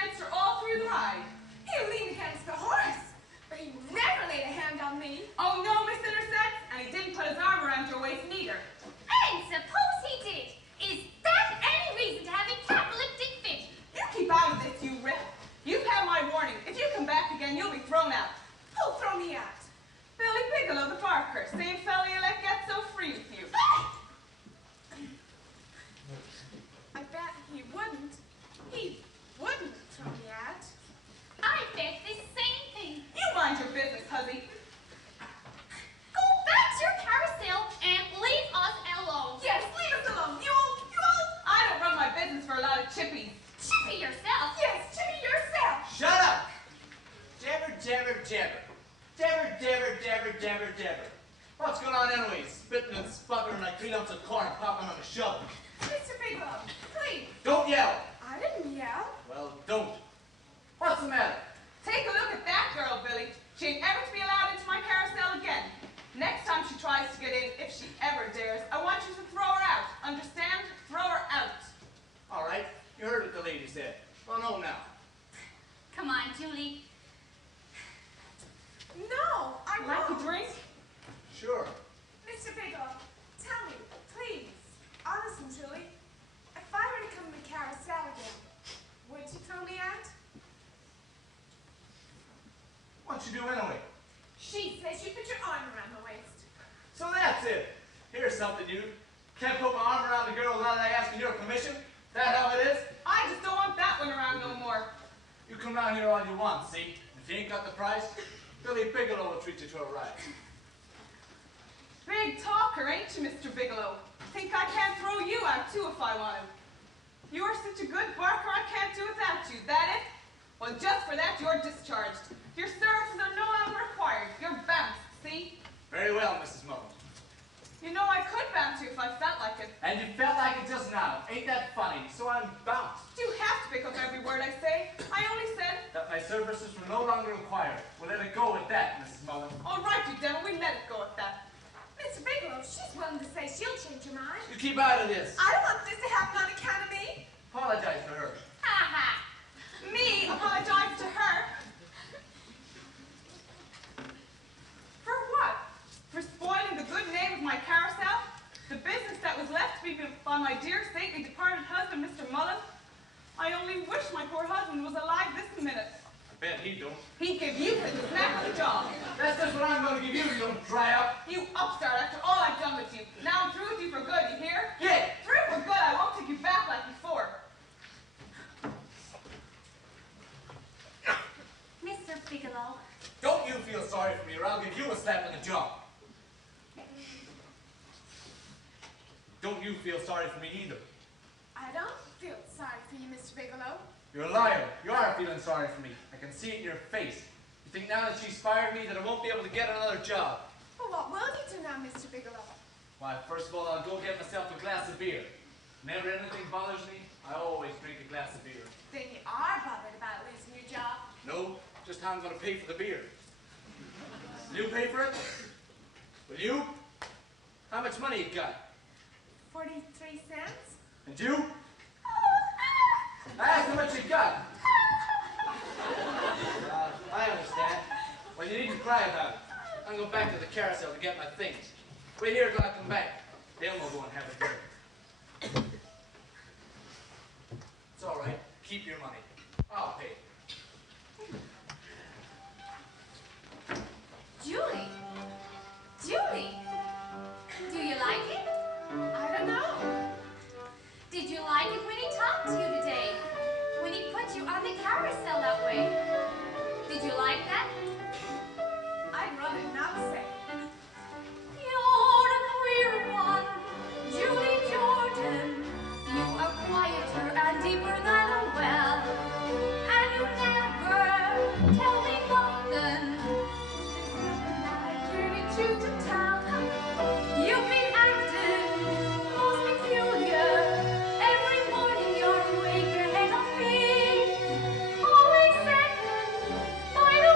against her all through the ride. He leaned against the horse, but he never laid a hand on me. Oh no, Miss Intersect, and he didn't put his arm around your waist neither. And suppose he did. Is that any reason to have a cataleptic fit? You keep out of this, you rip. You've had my warning. If you come back again, you'll be thrown out. Who'll throw me out? Billy Bigelow, the barker. Same fella you let get so free with you. I bet he wouldn't. He wouldn't throw me out. I bet the same thing. You mind your business, huzzy. Go back to your carousel and leave us alone. Yes, leave us alone. You old. I don't run my business for a lot of chippies. Chippy yourself. Yes, Jimmy, yourself. Shut up! Jabber, jabber, jabber. Jabber, jabber, jabber, jabber, jabber. What's going on anyways? Spitting and sputtering like 3 lumps of corn popping on a shovel. Mr. Bigelow, please. Don't yell. I didn't yell. Well, don't. What's the matter? Take a look at that girl, Billy. She ain't ever to be allowed into my carousel again. Next time she tries to get in, if she ever dares, I want you to throw her out. Understand? Throw her out. All right, you heard what the lady said. Run home now. Come on, Julie. No, I Like won't. a drink? Sure. Mr. Bigelow, tell me, please, honest and truly, if I were to come to the carousel again, would you throw me out? What you do anyway? She says you put your arm around my waist. So that's it. Here's something you can't put my arm around the girl without I asking your permission. That how it is? I just don't want that one around no more. You come down here all you want, see? If you ain't got the price, Billy Bigelow will treat you to a ride. Big talker, ain't you, Mr. Bigelow? Think I can't throw you out, too, if I want to. You are such a good barker, I can't do without you. That it? Well, just for that, you're discharged. Your services are no longer required. You're bounced, see? Very well, Mrs. Mullen. You know I could bounce you if I felt like it. And you felt like it just now. Ain't that funny? So I'm bounced. You have to pick up every word I say. I only said, That my services were no longer required. We'll let it go at that, Mrs. Mullen. all right, you devil, we let it go at that. Mr. Bigelow, she's willing to say she'll change her mind. You keep out of this. I don't want this to happen on account of me. Apologize to her. Ha ha. Me apologize to her. For what? For spoiling the good name of my carousel? The business that was left to me by my dear saintly departed husband, Mr. Mullen? I only wish my poor husband was alive this minute. I bet he don't. He'd give you the snap of the jaw. That's just what I'm going to give you, you don't dry up. You upstart after all I've done with you. Now I'm through with you for good, you hear? Yeah. Through for good, I won't take you back like before. Mr. Bigelow. Don't you feel sorry for me or I'll give you a slap in the jaw. Don't you feel sorry for me either. I don't feel sorry for you, Mr. Bigelow. You're a liar. You are feeling sorry for me. I can see it in your face. You think now that she's fired me that I won't be able to get another job. Well, what will you do now, Mr. Bigelow? Why, first of all, I'll go get myself a glass of beer. Whenever anything bothers me, I always drink a glass of beer. Then you are bothered about losing your job. No, just how I'm going to pay for the beer. Will you pay for it? Will you? How much money you got? 43 cents? And you? I asked how much you got. I understand. Well, you needn't cry about it. I'm going back to the carousel to get my things. Wait here till I come back. Then we'll go and have a drink. It's all right. Keep your money. I'll pay. Julie. Julie. Do you like it? I don't know. Did you like it when he talked to you today? When he put you on the carousel that way? Did you like that? I'd rather not say. You're a queer one, Julie Jordan. You are quieter and deeper than a well. And you never tell me nothing. I clearly choose to tell. You've been acting most peculiar. Every morning you're awake ahead of me. Always second by the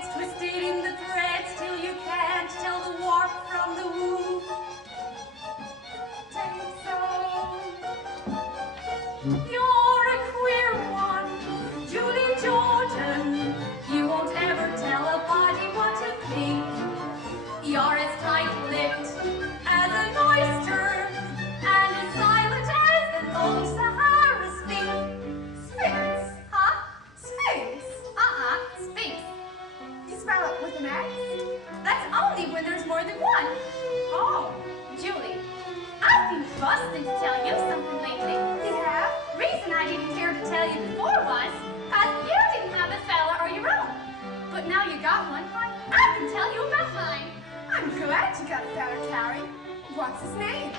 gets twisted in the threads till you can't tell the warp from the woof. Take some. You're a queer one, Julie Jordan. You won't ever tell a body what to think. You're as tight-lipped as an oyster and as silent as an old Sahara sphinx. Sphinx. Huh? Sphinx? Sphinx. You spell it with an X? That's only when there's more than one. Oh. Julie, I've been busting to tell you something lately. You have? Reason I didn't care to tell you before was because you didn't have a fella or your own. But now you got one, I can tell you about mine. I'm glad you got a feller, Carrie. What's his name?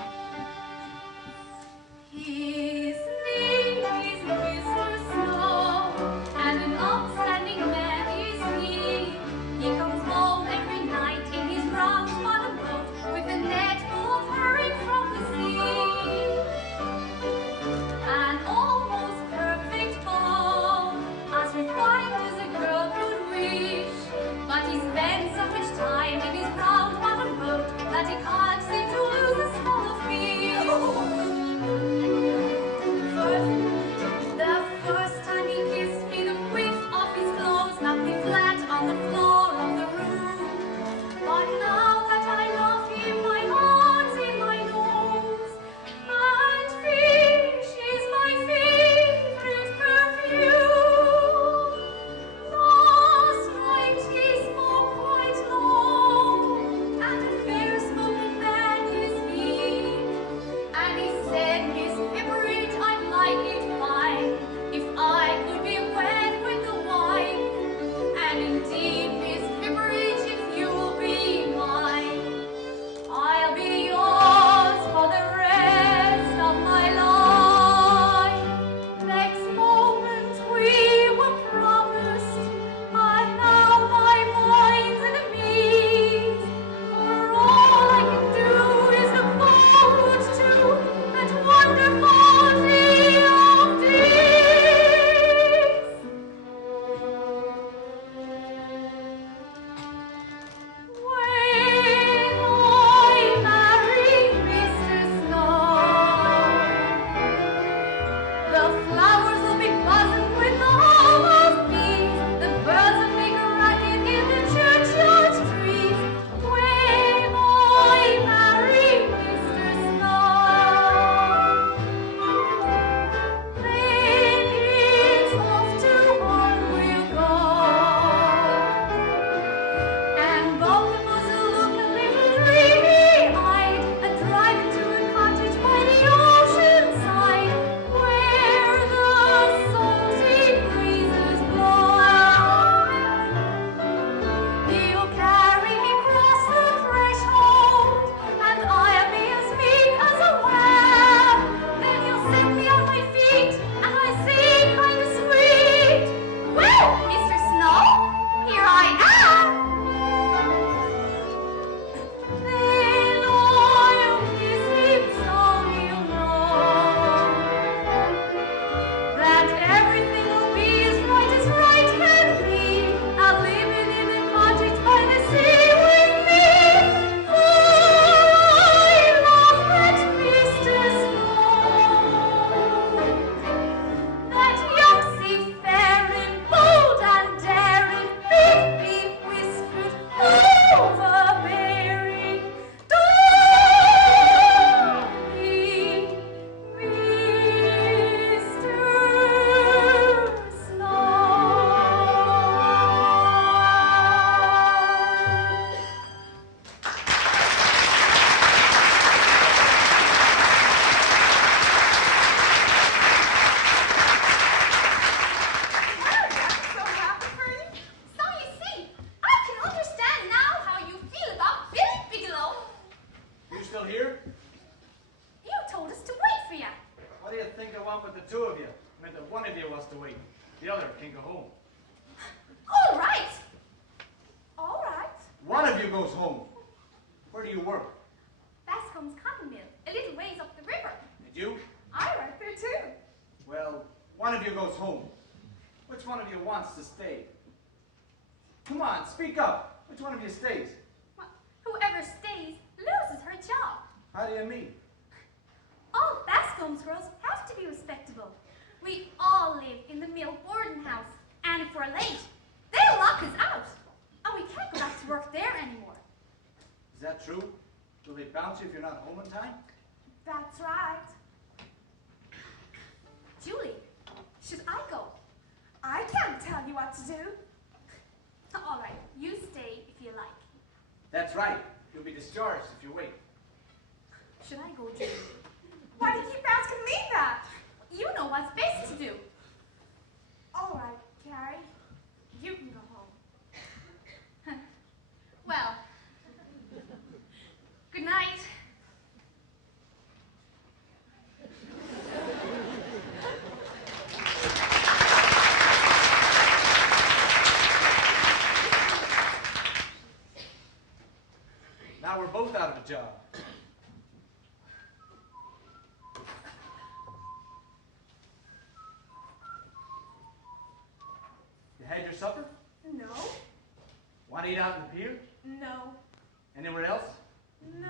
His name is Mr. Snow, and an upstanding man is he. He comes home every night in his round bottom boat with a net full of herring from the sea. An almost perfect bow, as refined as a girl could wish. But he spends so much time in his round bottom boat that he can't seem to lose a smell of fish. The first time he kissed me, the whiff of his clothes knocked me flat on the floor of the room. But now that I love him, my heart's in my nose, and fish is my favorite perfume. Last night he spoke quite low, and a fair-spoken man is he. And he said, Miss Pipperidge, I'd like it fine if I could be wed with the wine. And indeed, Miss Pipperidge, if you'll be mine, I'll be yours for the rest of my life. Next moment we were promised, and now my mind's in a maze. For all I can do is look forward to that wonderful day of days. When I marry Mr. Snow, the flowers will be buzzing with the hum of bees. The birds will make a racket in the churchyard trees. When I marry Mr. Snow, then it's off to Tuam we'll go. And both of us will look a little dreamy-eyed and drive into a cottage by the ocean side, where the salty breezes blow. He'll carry me across the threshold, and I'll be as meek as a lamb. Then he'll set me on my feet, and I sing kind of sweet. Well, Mr. Snow, here I am. Then I'll kiss him so he'll know that everything will be as right can be. I'll live in a cottage by the sea with me. For I love that Mr. Snow, that young seafaring, bold and daring, big whiskered, overbearing, Dolly, Mr. Snow. I'm so happy for you. So you see, I can understand now how you feel about Billy Bigelow. You still here? You told us to wait for you. What do you think I want with the two of you? I meant that one of you was to wait. The other can go home. All right. All right. One of you goes home. Where do you work? Bascom's cotton mill, a little ways up the river. And you? I work there too. Well, one of you goes home. Which one of you wants to stay? Come on, speak up. Which one of you stays? Well, whoever stays loses her job. How do you mean? All Bascom's girls have to be respectable. We all live in the mill boarding house, and if we're late, they'll lock us out. And we can't go back to work there anymore. Is that true? Will they bounce you if you're not home in time? That's right. Julie, should I go? I can't tell you what to do. All right, you stay if you like. That's right. You'll be discharged if you wait. Should I go, Julie? Why do you keep asking me that? You know what's best to do. All right, Carrie. You can go home. Well, good night. Now we're both out of a job. You had your supper? No. Want to eat out in the pier? No. Anywhere else? No.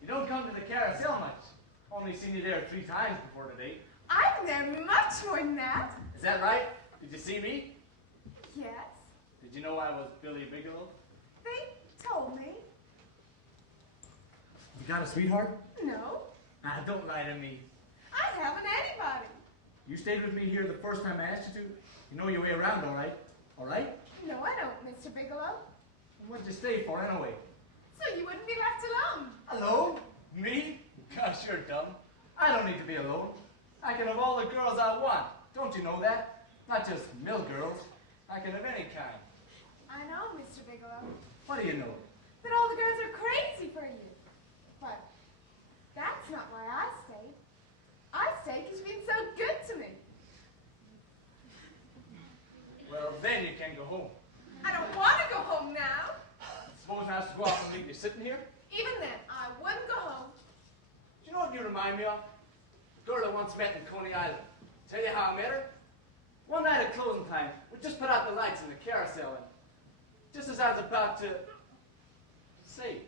You don't come to the Carousel much. Only seen you there 3 times before today. I'm there much more than that. Is that right? Did you see me? Yes. Did you know I was Billy Bigelow? They told me. You got a sweetheart? No. Ah, don't lie to me. I haven't anybody. You stayed with me here the first time I asked you to. You know your way around, all right? All right? No, I don't, Mr. Bigelow. What'd you stay for anyway? So you wouldn't be left alone. Alone? Me? Gosh, you're dumb. I don't need to be alone. I can have all the girls I want. Don't you know that? Not just mill girls. I can have any kind. I know, Mr. Bigelow, What do you know? that all the girls are crazy for you. But that's not why I stayed. I stayed because you've been so good to me. Well, then you can go home. I don't want to go home now. Suppose I have to go off and leave you sitting here? Even then, I wouldn't go home. Do you know what you remind me of? A girl I once met in Coney Island. Tell you how I met her? One night at closing time, we just put out the lights in the carousel, and just as I was about to say,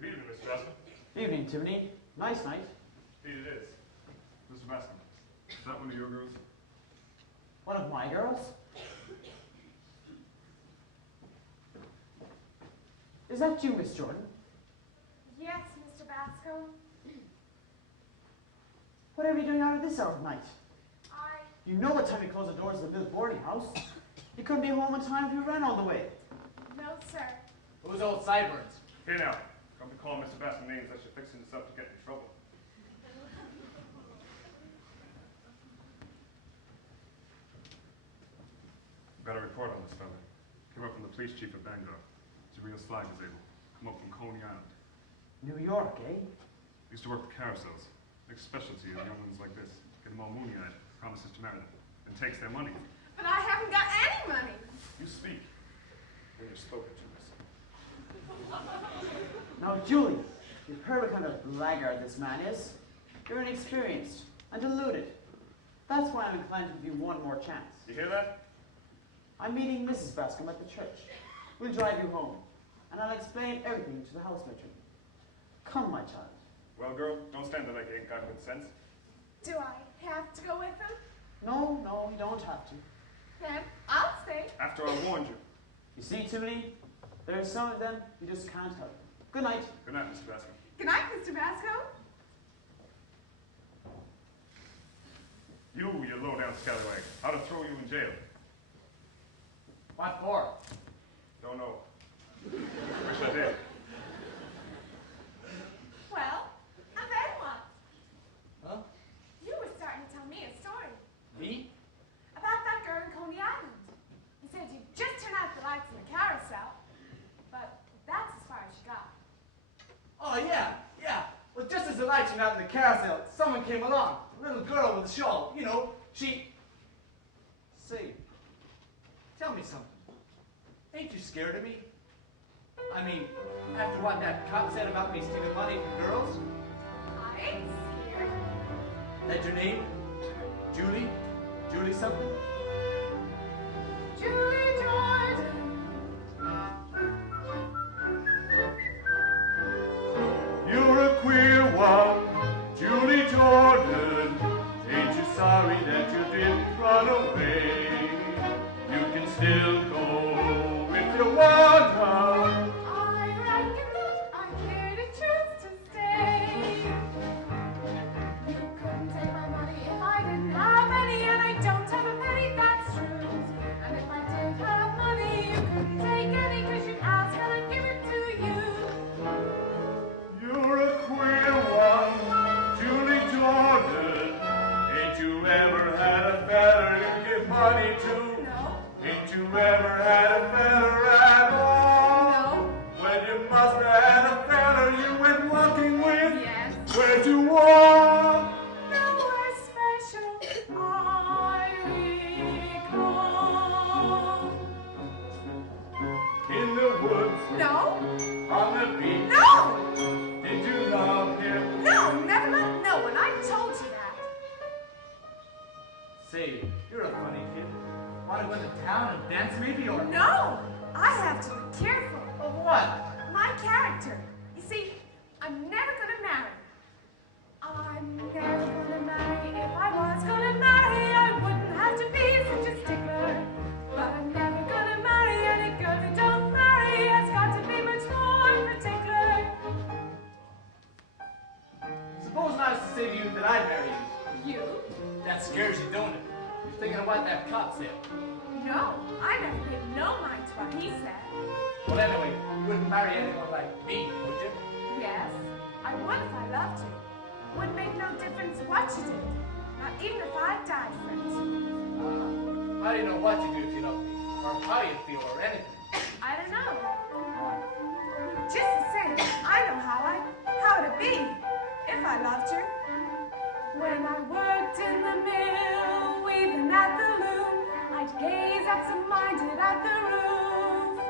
Good evening, Mr. Bascom. Evening, Timothy. Nice night. Indeed it is. Mr. Bascom, is that one of your girls? One of my girls? Is that you, Miss Jordan? Yes, Mr. Bascom. What are you doing out of this hour of night? I... You know what time we close the doors of the mill boarding house. You couldn't be home in time if you ran all the way. No, sir. who's old Sideburns? Here now. Come to call Mr. Bascom names that you're fixing yourself to get in trouble. Got a report on this fella. Came up from the police chief of Bangor. He's a real slag is able. Come up from Coney Island. New York, eh? Used to work the carousels. Next specialty is young ones like this. Get them all moony-eyed, promises to marry them, and takes their money. But I haven't got any money. You speak when you're spoken to, miss. Now, Julie, you've heard what kind of blackguard this man is. You're inexperienced and deluded. That's why I'm inclined to give you one more chance. You hear that? I'm meeting Mrs. Bascom at the church. We'll drive you home, and I'll explain everything to the house matron. Come, my child. Well, girl, don't stand there like you ain't got good sense. Do I have to go with them? No, no, you don't have to. Then I'll stay. After I warned you. You see, Timothy, there are some of them you just can't help. Good night. Good night, Mr. Bascom. Good night, Mr. Bascom. You low-down scallywag. How to throw you in jail? What for? Don't know. Wish I did. Well, and then what? Huh? You were starting to tell me a story Me? about that girl in Coney Island. You said you'd just turn out the lights in the carousel, dancing out in the carousel, someone came along. A little girl with a shawl. You know, she... Say, tell me something. Ain't you scared of me? I mean, after what that cop said about me stealing money from girls? I ain't scared. That your name? Julie? Julie something? Julie Jordan. You're a queer one, Julie Jordan. Ain't you sorry that you didn't run away? You can still go if you wanna. I reckon that I'm here to choose to stay. You couldn't take my money if I didn't have any, and I don't have a penny, that's true. And if I did have money, you couldn't take any, 'cause you asked and I'd give it to you. You're a queer one, Julie Jordan. Ain't you ever had a feather you give money to? No. Ain't you ever had a feather at all? No. When you must have had a feather you went walking with? Yes. Where'd you walk? Nowhere special, I recall. In the woods, No. on the beach. No. Did you love him? No, never let no one. I told you that. Say, you're a funny kid. Want to go to town and dance maybe, or... No, I have to be careful. Of what? My character. You see, I'm never gonna marry. I'm never gonna marry. If I was gonna marry, I wouldn't have to be such a stickler. But I'm never gonna marry any girl who don't marry. Has got to be much more particular. Suppose I was to say to you that I'd marry you. You? That scares you, don't it? You're thinking of what that cop said. No, I never paid no mind to what he said. Well, anyway, you wouldn't marry anyone like me, would you? Yes, I would if I loved you. Wouldn't make no difference what you did. Not even if I died for it. How do you know what you do if you love me? Or how you feel, or anything? I don't know. Just the same, I know how to be if I loved you. When I worked in the mill, weaving at the loom, I'd gaze absent-minded at the roof.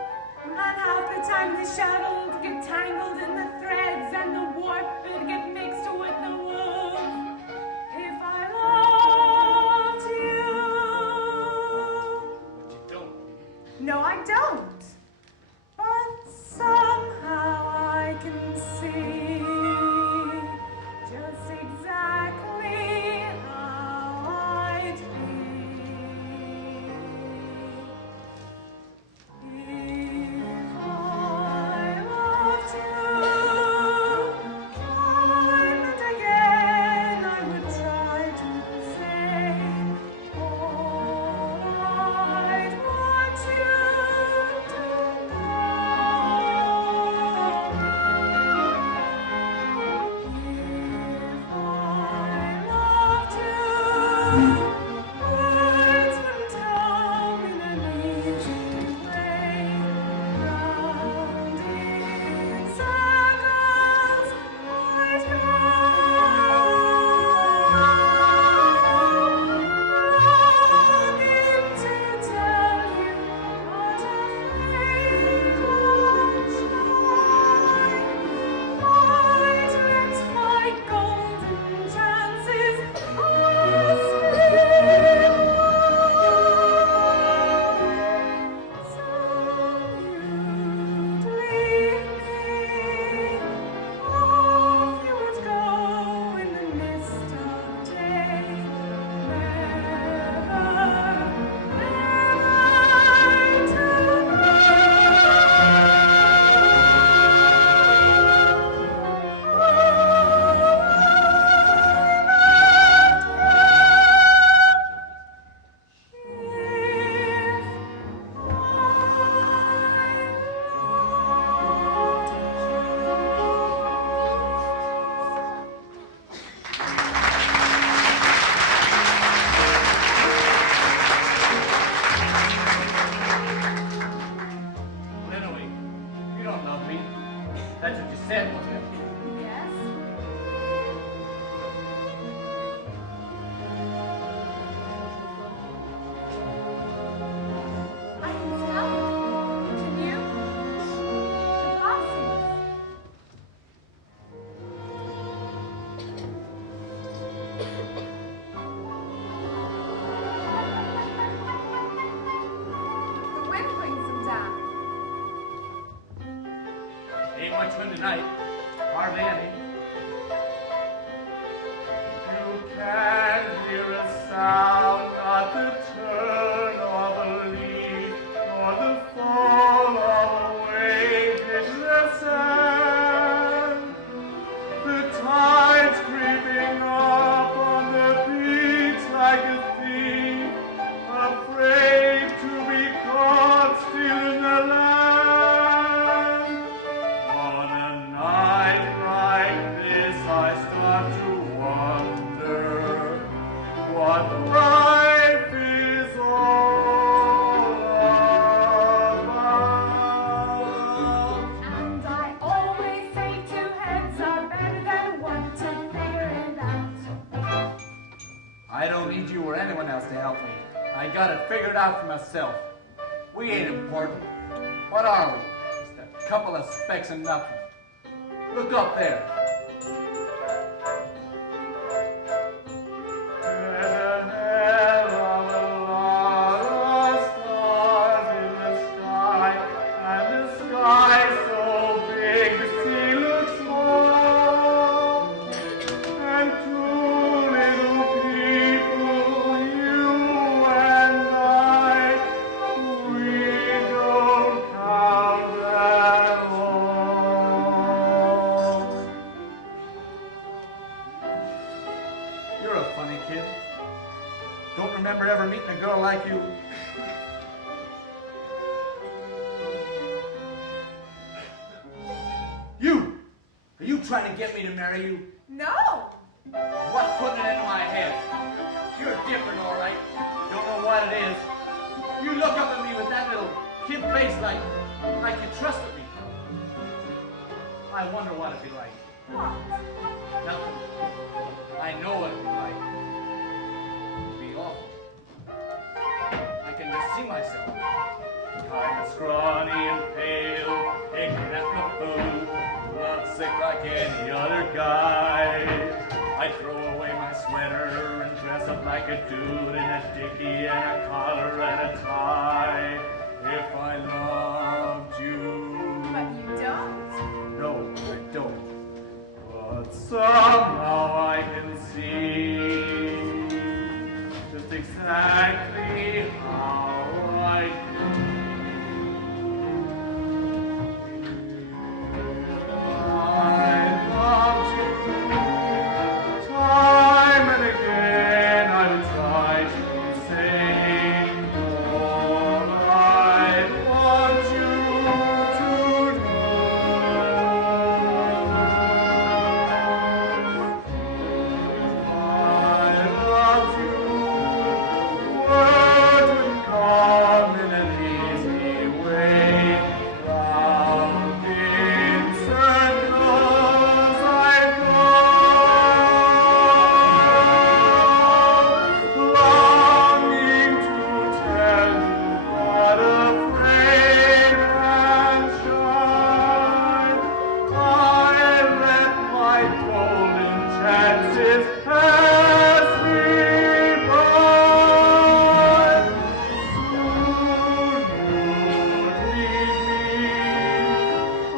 And half the time the shuttle would get tangled in the threads, and the warp would get mixed with the wool. If I loved you. But you don't. No, I don't. But somehow I can see just exactly how I'd be. If I loved you. much wind tonight. Hardly any. You can't hear a sound, not the turn of a leaf, nor the fall of a wave in the sand. The tide's creeping up on the beach like a thief, afraid to be caught still in the land. On a night like this I start to wonder what life is all about. And I always say two heads are better than one to figure it out. I don't need you or anyone else to help me. I got it figured out for myself. We ain't important. What are we? Just a couple of specks and nothing. Look up there. There's a hell of a lot of stars in the sky, and the sky so big the sea looks small. And two little people, you and I, we don't count at all. You're a funny kid. Don't remember ever meeting a girl like you. You! Are you trying to get me to marry you? No! What's putting it into my head? You're different, all right. Don't know what it is. You look up at me with that little kid face like you trusted me. I wonder what it'd be like. What? Nothing. I know what it'd be like. It'd be awful. I can just see myself. Kind of scrawny and pale, ignorant of food, lovesick like any other guy. I throw away my sweater and dress up like a dude in a dickie and a collar and a tie. If I loved you, But you don't. no, I don't. But somehow I can see just exactly how I feel. I loved you. Time and again I would try to say all I want you to know. I loved you. Words would come in an easy way. Round in circles I'd go, longing to tell you, but afraid and shy. I let my golden chances pass me by. Soon you'd leave me,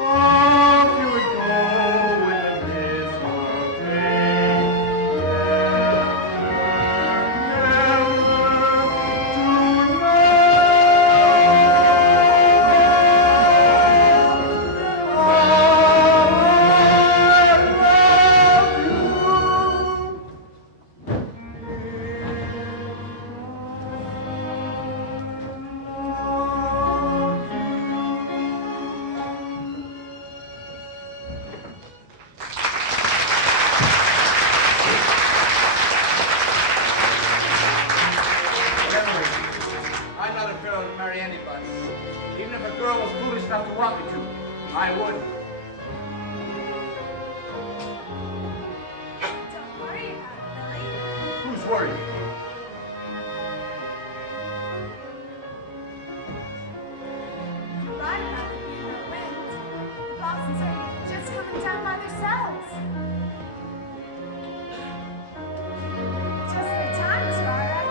off you would go with a mist of day. I'm not a girl to marry anybody. Even if a girl was foolish enough to want me to, I wouldn't. Don't worry about it, Billy. Who's worried? You're right about it being no wind. The blossoms are just coming down by themselves. Just the time, Jarlath.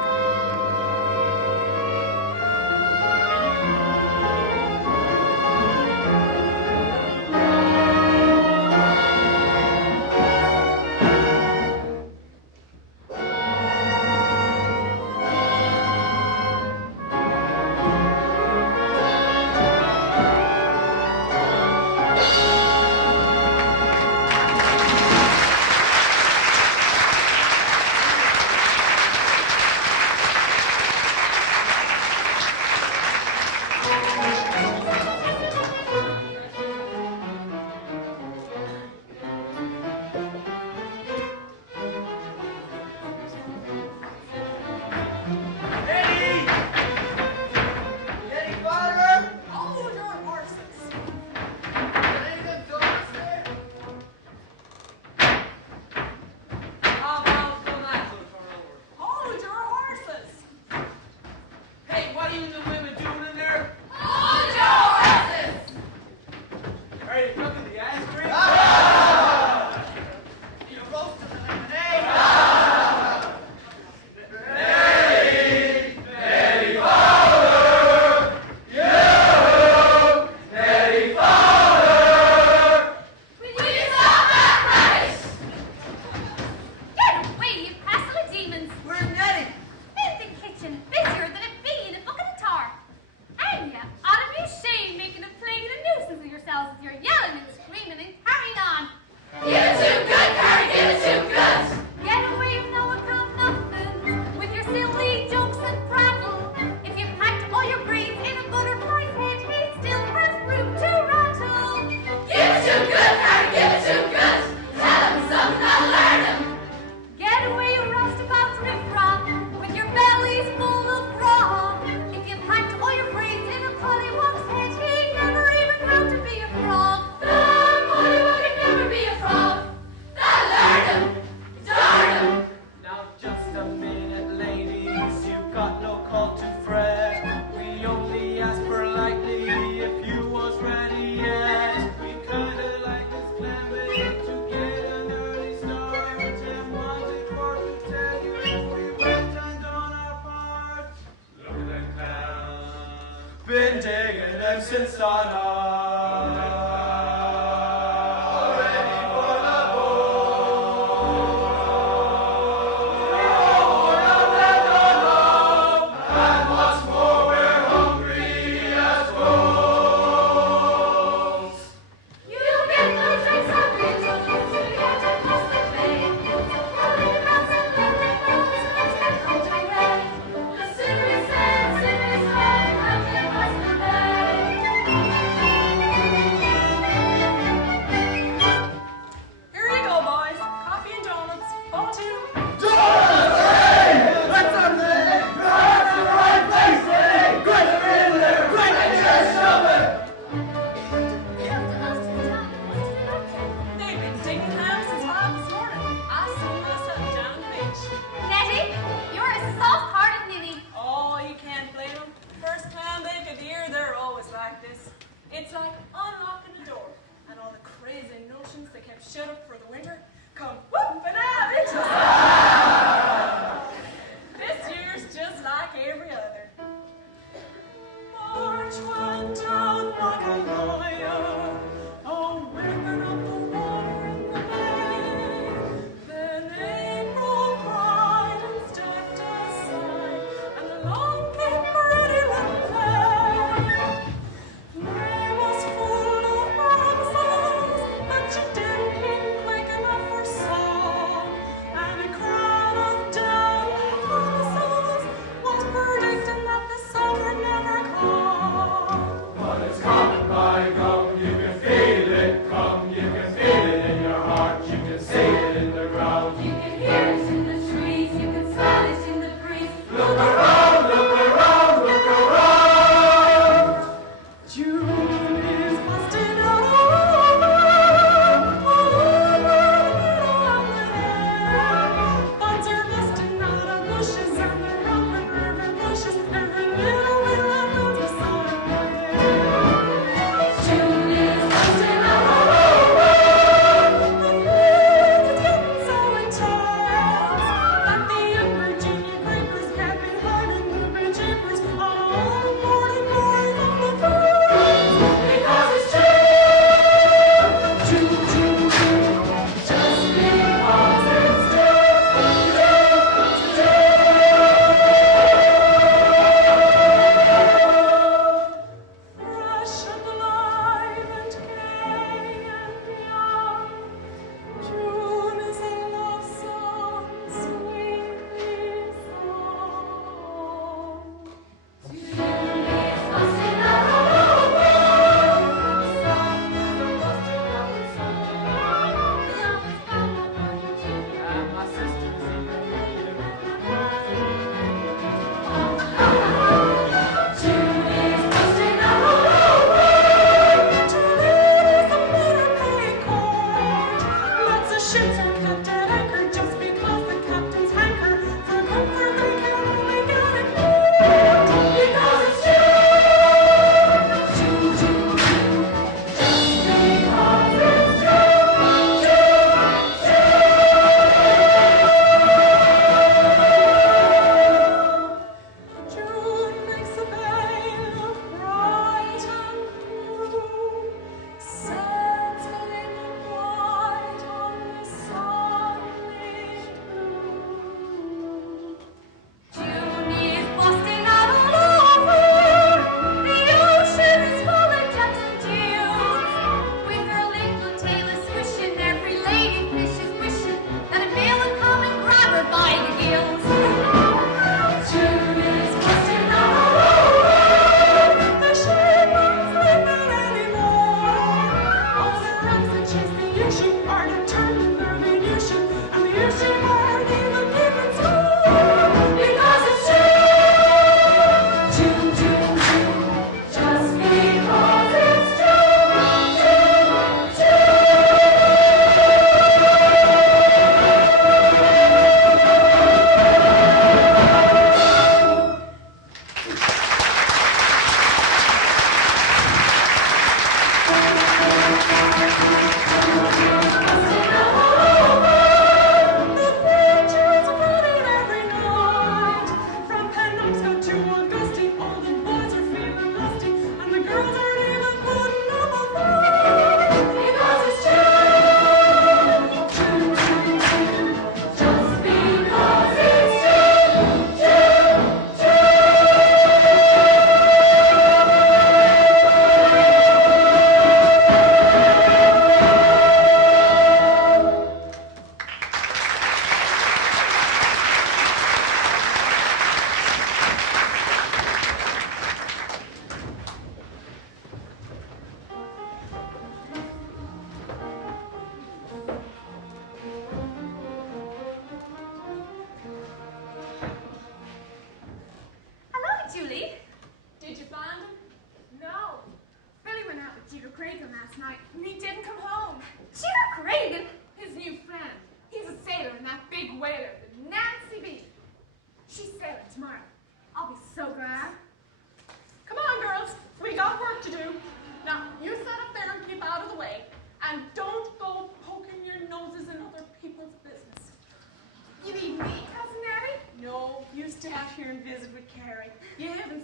Been digging them since dawn. Ready for the boat. We're out and gone home, and once more we're hungry as wolves. You get the drinks of victuals, you get across the bay. So fly round and let the boats, let's get underway. The sooner we sail, the sooner we swim, and we cross the bay. Here you go, boys. Coffee and donuts. Fall to. They've been digging clams since 5 this morning. I seen myself down the beach. Nettie, you're a soft-hearted ninny. Oh, you can't blame them. First clam bake of the year, they're always like this. It's like unlocking a door, and all the crazy notions they kept shut up for the winter come whooping out into This year's just like every other. March went down like a lion, whipping up the water in the bay. Then April cried and stepped aside, and along came pretty little May. May was full of promises, but she didn't mean quick enough.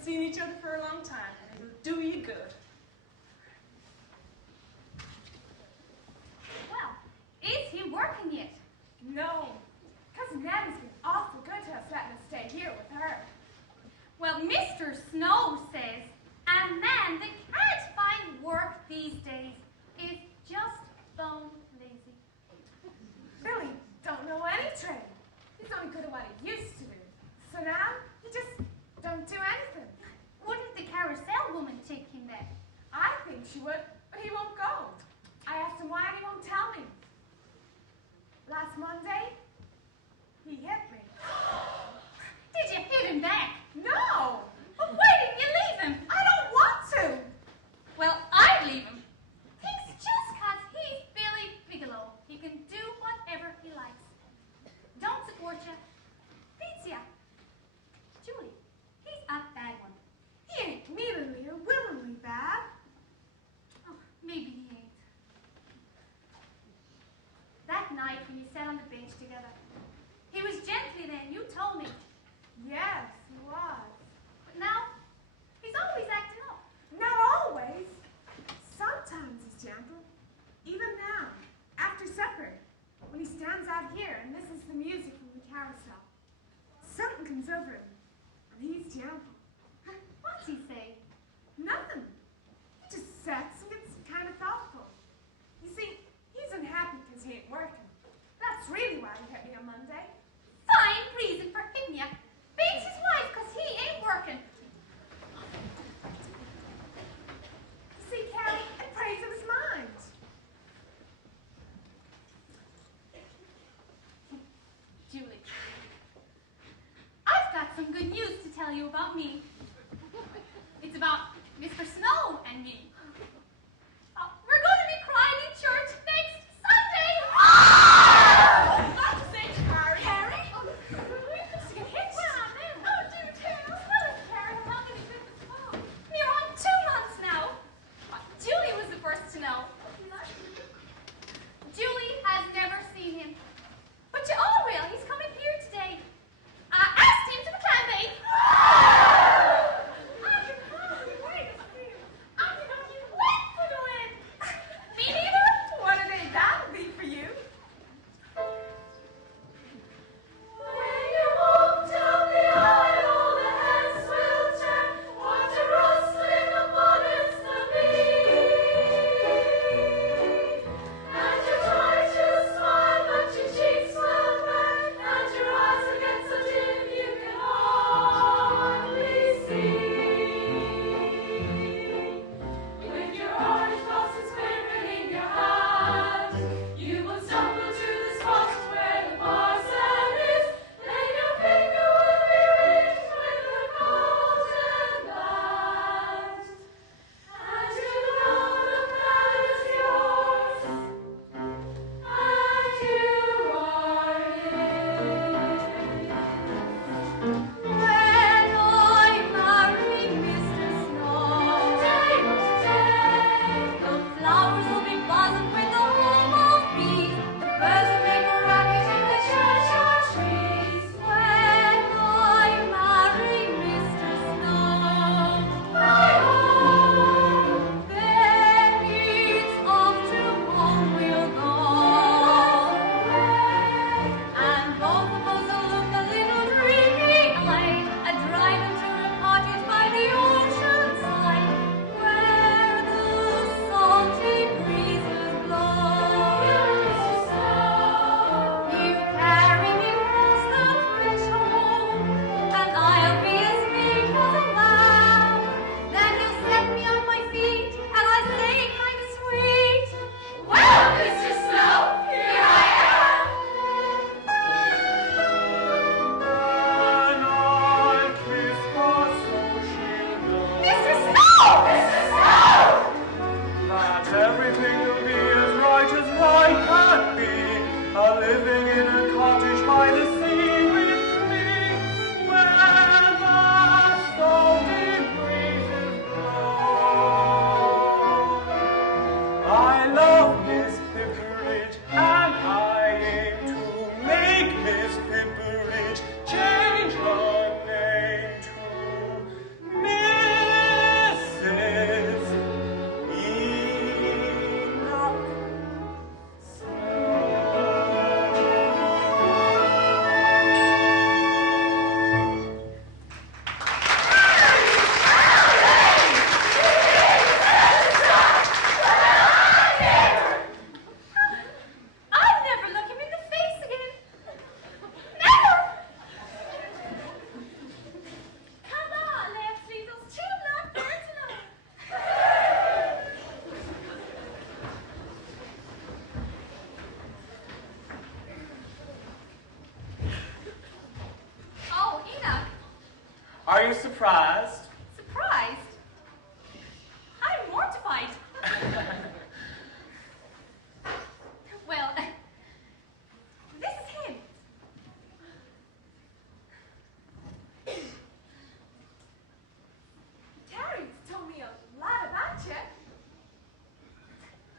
haven't seen each other for a long time, and it'll do you good. Well, is he working yet? No, Cousin Nettie's been awful good to us, letting us stay here with her. Well, Mr. Snow says a man that can't find work these days is just bone lazy. Billy don't know any trade. He's only good at what he used to do. So now, he just don't do anything. Wouldn't the Carousel woman take him then? I think she would, but he won't go. I asked him why and he won't tell me. Last Monday, he hit me. Did you hit him back? No! Well, why didn't you leave him? I don't want to! Well, I'd leave him. Thinks just 'cause he's Billy Bigelow, he can do whatever he likes. Don't support you. Beats ya. Julie, he's a bad one. He ain't meanly or willingly bad. Oh, maybe he ain't. That night when you sat on the bench together, he was gently then, you told me. Yes, he was. But now, he's always acting up. Not always. Sometimes he's gentle. Even now, after supper, when he stands out here and listens to the music from the carousel. Something comes over him, and he's gentle. What's he say? Nothing. He just sits and gets kind of thoughtful. You see, he's unhappy because he ain't working. That's really why he hit me on Monday. Fine reason for hitting ya. Beats his wife 'cause he ain't working. You see, Carrie, it prays of his mind. Julie, I've got some good news to tell you about me. It's about Mr. Snow and me. We're going to be crying in church next Sunday. Not to say Carrie. Carrie? We used to get hit. Well, I'm in. Oh, do tell. Well, Carrie, how long have you been with Mom? We're on 2 months now. Julie was the first to know. Julie has never seen him. But you all will. He's coming here today. I asked him to the campaign. right. Well, this is him. Terry's told me a lot about you.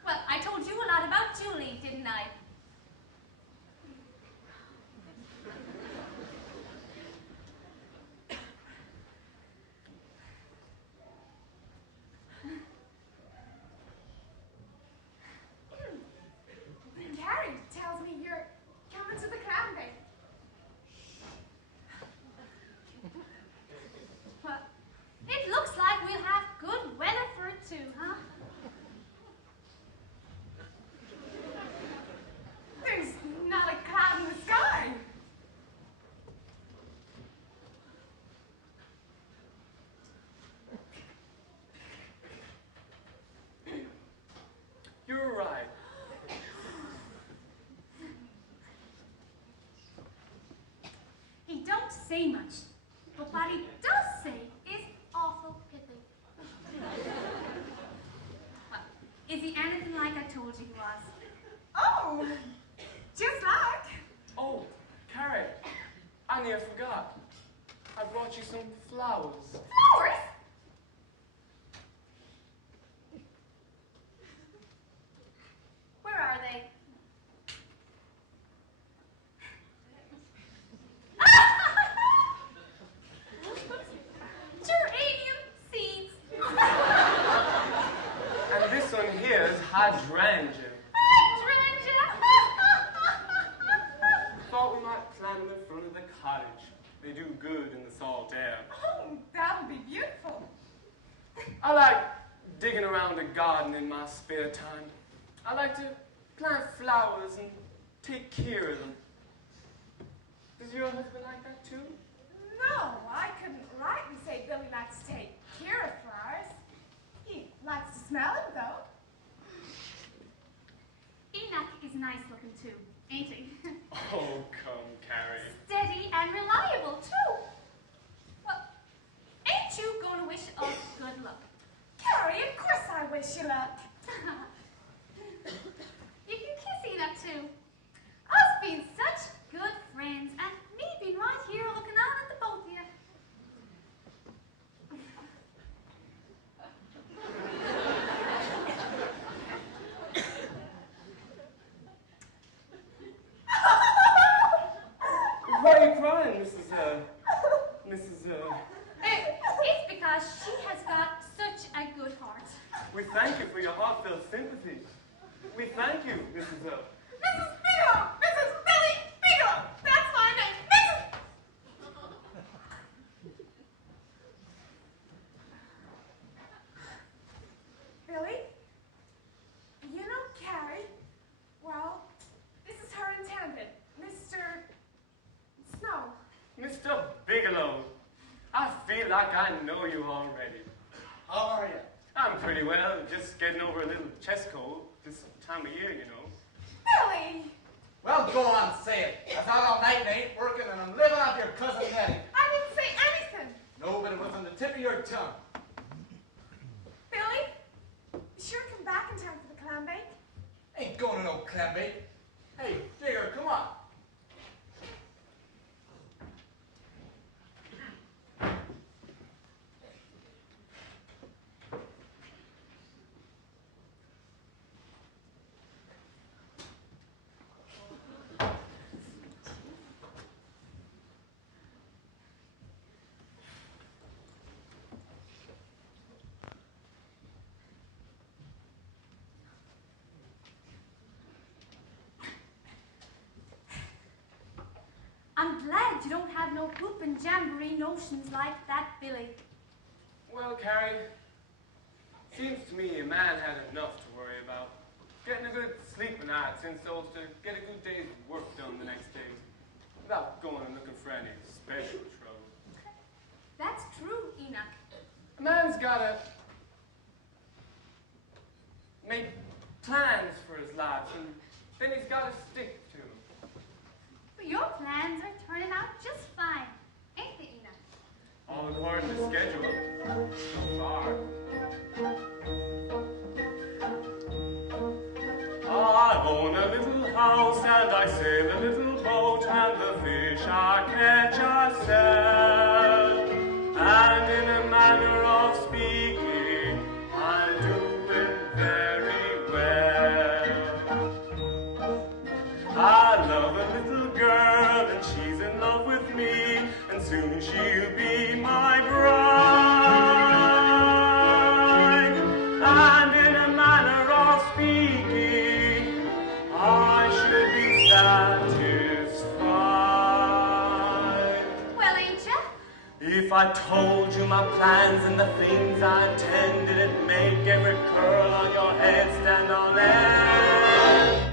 Well, I told you a lot about Julie, didn't I? Carrie tells me you're coming to the clam bake. Well, it looks like we'll have good weather for it too, huh? There's not a cloud in the sky. You're right. He don't say much, but what he does say is awful pithy. Well, is he anything like I told you he was? Oh, just like. Oh, Carrie, I near forgot. I brought you some flowers. Flowers? Where are they? Geranium seeds. And this one here is hydrangea. Thought we might plant them in front of the cottage. They do good in the salt air. Oh, that would be beautiful. I like digging around a garden in my spare time. I like to plant flowers and take care of them. Does your husband like that too? No, I couldn't rightly say Billy likes to take care of flowers. He likes to smell them, though. Enoch is nice looking too, ain't he? Oh, come, Carrie. Steady and reliable too. Well, ain't you going to wish us good luck? Carrie, of course I wish you luck. You can kiss Enoch too. Us being such good friends, and me being right here looking out at the both of you. Why are you crying, Mrs. It's because she has got such a good heart. We thank you for your heartfelt sympathy. We thank you, Mrs. Mrs. Bigelow! Mrs. Billy Bigelow! That's my name! Mrs. Billy? You know Carrie? Well, this is her intended, Mr. Snow. Mr. Bigelow. I feel like I know you already. How are you? I'm pretty well, just getting over a little chest cold this time of year, you know. Billy! Well, go on, say it. I was out all night and I ain't working, and I'm living off your cousin Nettie. I didn't say anything! No, but it was on the tip of your tongue. Billy? You sure come back in time for the clam bake? Ain't going to no clam bake. Hey, Digger, come on. I'm glad you don't have no hoop and jamboree notions like that, Billy. Well, Carrie, seems to me a man had enough to worry about. Getting a good sleep a night since so to get a good day's work done the next day, without going and looking for any special trouble. That's true, Enoch. A man's gotta make plans for his life, and then he's gotta stick to them. But your plans are turning out just fine, ain't they, Enoch? All according to schedule. So far. own a little house, and I sail a little boat, and the fish I catch I sell. And in a manner of speaking, I'm doing very well. I love a little girl, and she's in love with me, and soon she'll be my bride. And in a manner of speaking, I should be satisfied. Well, ain't ya? If I told you my plans and the things I intend, it'd make every curl on your head stand on end.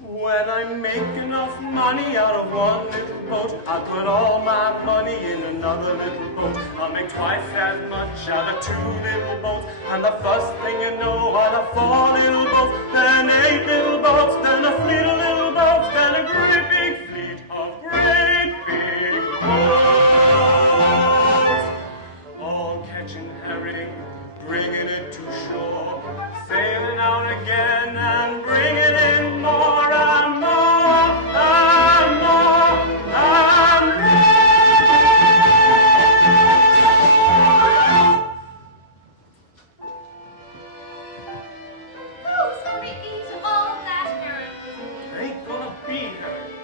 When I make enough money out of one little boat, I'll put all my money in another little boat. I'll make twice as much out of two little boats, and the first thing you know, I'll have 4 little boats, then 8 little boats, then a fleet of little boats, then a great big fleet of great big boats. All catching herring, bringing it to shore, sailing out again and bringing in more and more and more and Who's gonna eat all that herring? ain't gonna be herring.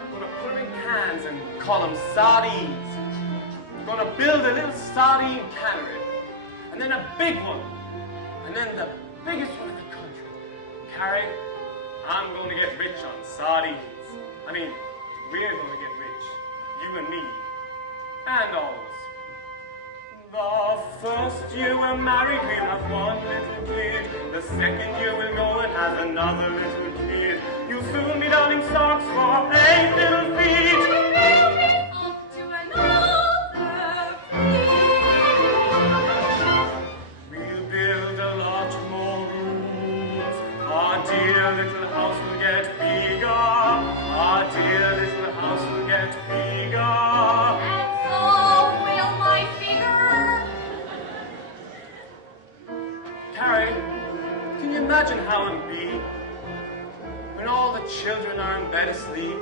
I'm gonna put them in cans and call them sardines. I'm gonna build a little sardine cannery, and then a big one, and then the biggest one in the country. Carrie, I'm gonna get rich on sardines. I mean, we're gonna get rich, you and me, and all of us. The first year we're married, we'll have 1 little kid. The second year we'll go and have another little kid. You'll soon be darning socks for 8 little feet. We'll be off to another field. We'll build a lot more rooms. Our dear little house will get bigger. Our dear little house will get bigger. And so will my figure. Carrie, can you imagine how it'll be when all the children are in bed asleep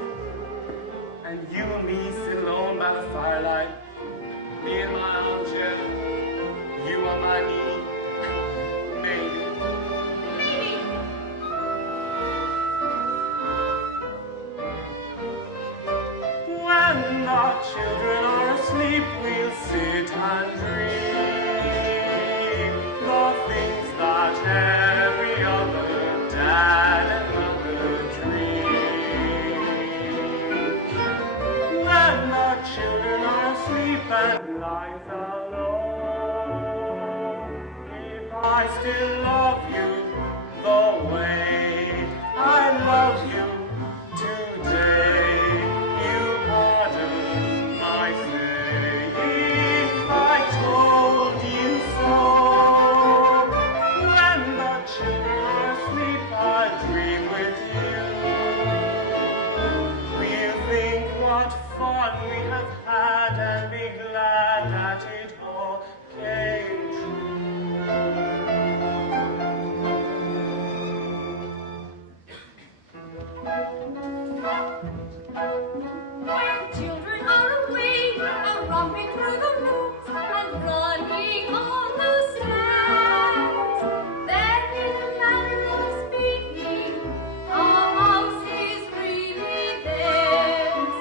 and you and me sit alone by the firelight, me in my armchair, you on my knee, maybe. Maybe. When the children are asleep, we'll sit and dream the things that every other dad and mother dream. When the children are asleep and lies alone, if I still love you the way I love you today, you pardon my say. If I told you so, when the children are asleep, I dream with you. We'll think what fun we have had and be glad that it all came true. When children are awake, are romping through the rooms and running on the stands, then in a manner of speaking, our house is really theirs.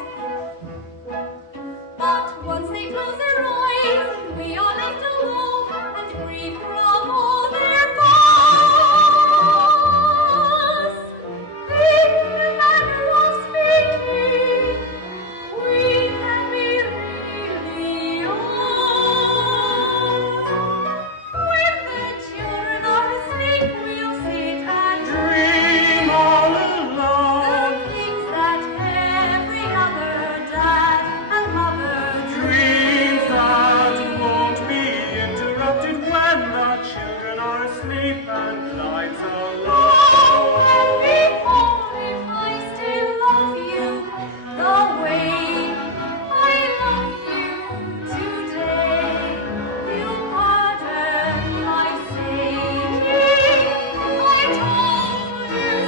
But once they close their eyes, we are left alone and free from all their fuss. In a manner of speaking, we can be really yours. When the children are asleep, we'll sit and Dream all the alone. things that every other dad and mother Dreams that won't be interrupted when the children are asleep and lights alone. If I still love you the way I love you today, you'll pardon my saying I told you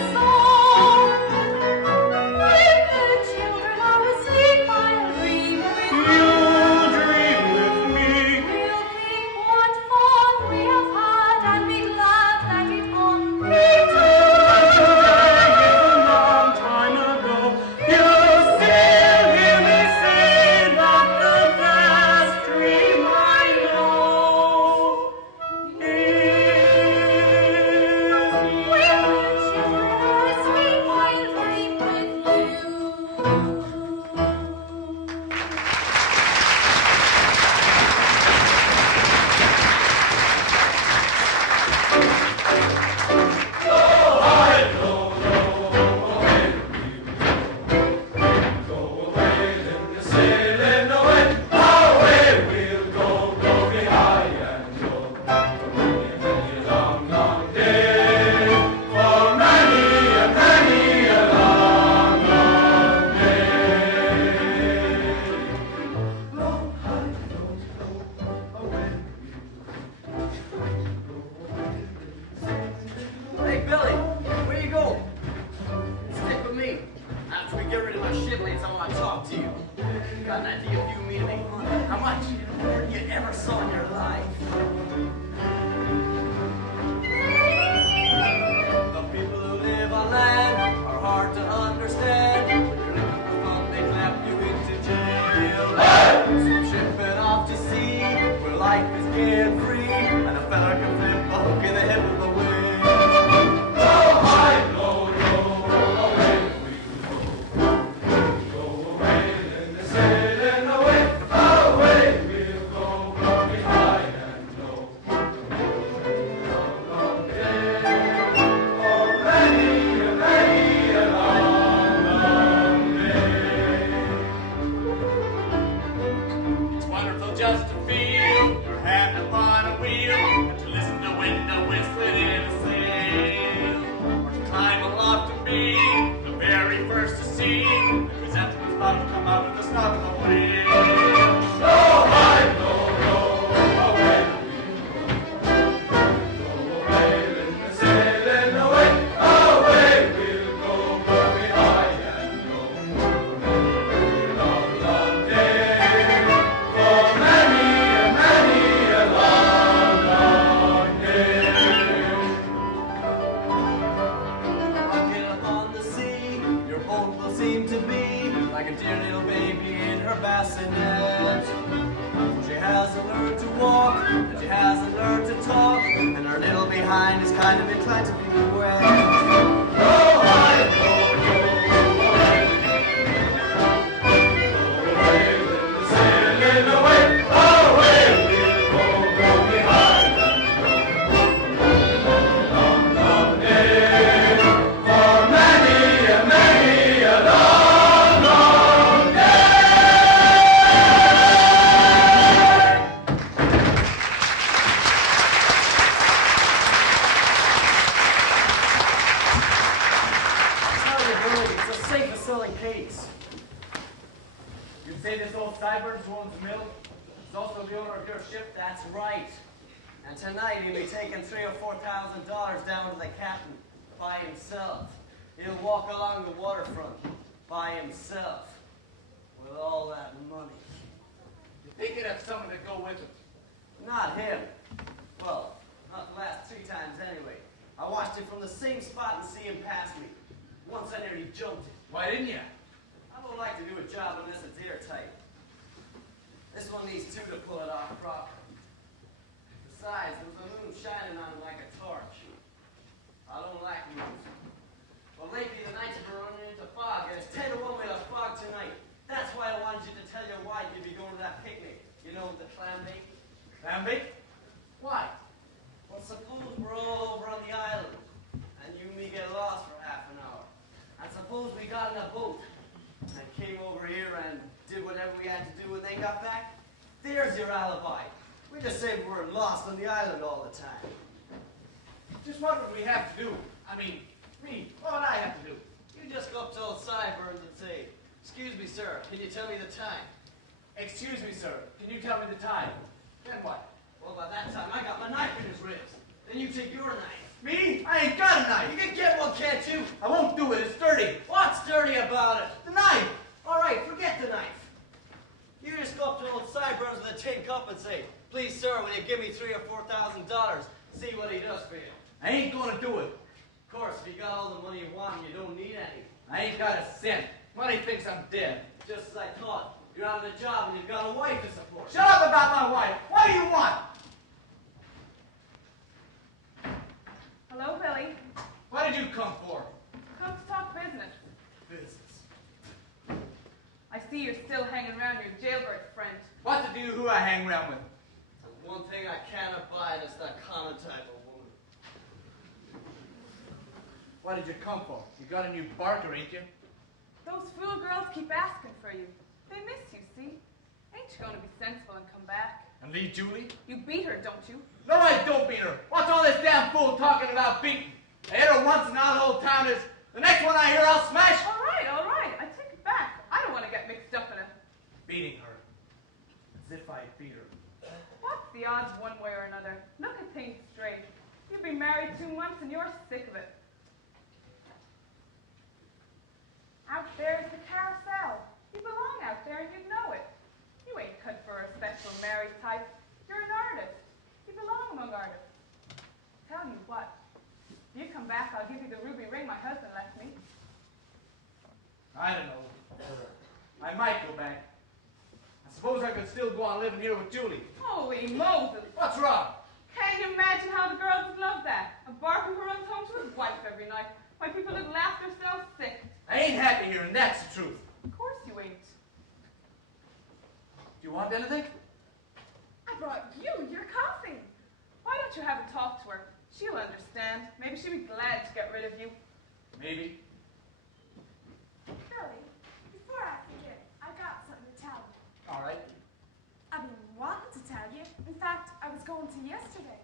and free, and a feller can flip a hook in the head with a wing. Go high, go away we go away in the sailing away we'll go high and low. Long, long day, oh many a long, long day. It's wonderful just to feel your hand upon a wheel, and to listen to window whistling in a sail, or to climb aloft and be the very first to see the chrysanthemum's about to come out with the snot of the wheel. Go high, go away we'll go away in the sailing away we'll go high and low. Long, long day, for many a long, long day. Rocking upon the sea, your boat will seem to be like a dear little baby in her bassinet. She hasn't learned to walk, and she hasn't learned to talk, and her little behind is kind of inclined to be wet. Go high, go away in the sailing away we'll go behind and long, long day, for many a long, long day. Tell you, Billy, it's the safest selling case. You say this old Cyburns who owns the mill is also the owner of your ship? That's right. And tonight he'll be taking $3,000 or $4,000 down to the captain by himself. He'll walk along the waterfront by himself with all that money. You think you'd have someone to go with him? Not him. Well, not the last 3 times anyway. I watched him from the same spot and see him pass me. Once I nearly jumped him. Why didn't you? I don't like to do a job unless it's airtight. This one needs 2 to pull it off proper. Besides, there was a moon shining on him like a torch. I don't like moons. Well, lately the nights have been running into fog, and it's 10 to 1 with a fog tonight. That's why I wanted you to tell your wife you'd be going to that picnic. You know, the clam bake. Clam bake? Why? Well, suppose we're all over on the island, and you and me get lost for half an hour. And suppose we got in a boat, and came over here and did whatever we had to do and then got back. There's your alibi. We just say we were lost on the island all the time. Just what would we have to do? I mean, me, what would I have to do? You just go up to old Sideburns and say, "Excuse me, sir, can you tell me the time?" Excuse me, sir, can you tell me the time? Then what? Well, by that time, I got my knife in his ribs. Then you take your knife. Me? I ain't got a knife. You can get one, can't you? I won't do it, it's dirty. What's dirty about it? The knife! All right, forget the knife. You just go up to old Sideburns with a tin cup and say, "Please, sir, will you give me $3,000 or $4,000? See what he does for you." I ain't gonna do it. Of course, if you got all the money you want, you don't need any. I ain't got a cent. Money thinks I'm dead. Just as I thought. You're out of the job and you've got a wife to support. Shut up about my wife. What do you want? Hello, Billy. What did you come for? Come to talk business. Business. I see you're still hanging around your jailbird friend. What to do who I hang around with? The one thing I can't abide is that common type of woman. What did you come for? You got a new barker, ain't you? Those fool girls keep asking for you. They miss you, see? Ain't you gonna be sensible and come back? And leave Julie? You beat her, don't you? No, I don't beat her. What's all this damn fool talking about beating? I hit her once and now the whole town is. The next one I hear, I'll smash. All right. I take it back. I don't want to get mixed up in it. Beating her. As if I beat her. What's the odds one way or another? Look at things straight. You've been married 2 months and you're sick of it. Out there is the Carousel. You belong out there and you know it. You ain't cut for a special married type. You're an artist. You belong among artists. Tell you what. If you come back, I'll give you the ruby ring my husband left me. I don't know. I might go back. I suppose I could still go on living here with Julie. Holy Moses! What's wrong? Can you imagine how the girls would love that? A barker who runs home to his wife every night. Why people would laugh themselves sick. I ain't happy here, and that's the truth. Of course you ain't. Do you want anything? I brought you your coffee. Why don't you have a talk to her? She'll understand. Maybe she'll be glad to get rid of you. Maybe. Billy, before I forget, I got something to tell you. All right. I've been wanting to tell you. In fact, I was going to yesterday.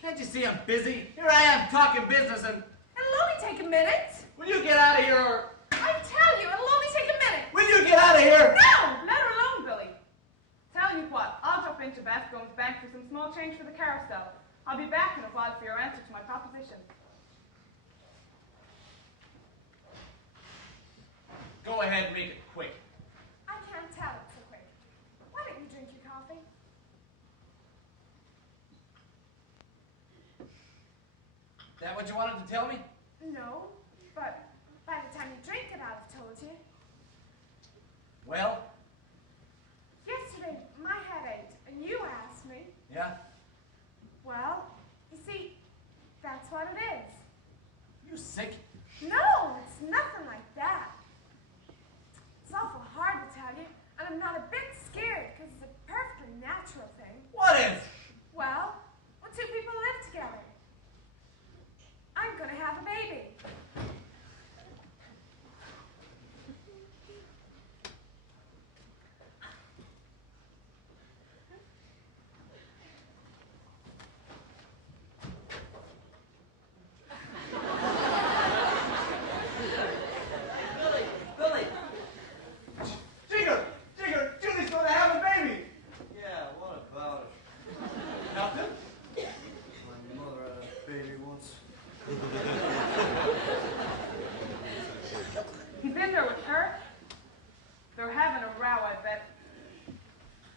Can't you see I'm busy? Here I am talking business and... It'll only take a minute. Will you get out of here or... I tell you, it'll only take a minute. Will you get out of here? No! Let her alone, Billy. Tell you what, I'll drop into Bascone's bank for some small change for the carousel. I'll be back in a while for your answer to my proposition. Go ahead and make it quick. I can't tell it so quick. Why don't you drink your coffee? That what you wanted to tell me? No, but by the time you drink it, I'll have told you. Well? Yesterday, my head ached, and you asked me. Yeah? Well, you see, that's what it is. You sick? No, it's nothing like that. It's awful hard to tell you, and I'm not a bit scared because it's a perfectly natural thing. What is? Well, when two people live together, I'm going to have a baby. Billy! Jigger! Jigger! Julie's going to have a baby! Yeah, what about it? Nothing? My mother had a baby once. He's in there with her. They're having a row, I bet.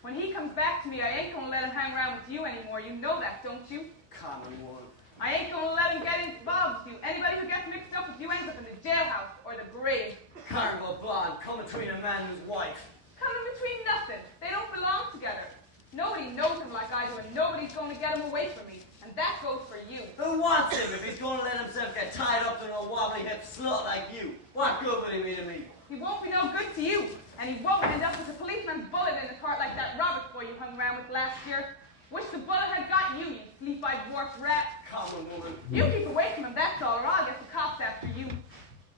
When he comes back to me, I ain't gonna let him hang around with you anymore. You know that, don't you? Common one. I ain't gonna let him get involved with you. Anybody who gets mixed up with you ends up in the jailhouse or the grave. Carnival blonde, come between a man and his wife. Coming between nothing. They don't belong together. Nobody knows him like I do, and nobody's gonna get him away from me. And that goes for you. Who wants him if he's going to let himself get tied up in a wobbly hip slut like you? What good would he be to me? He won't be no good to you, and he won't end up with a policeman's bullet in the cart like that Robert boy you hung around with last year. Wish the bullet had got you, you sleep-eyed dwarf rat. Common woman. You keep away from him, that's all, or I'll get the cops after you.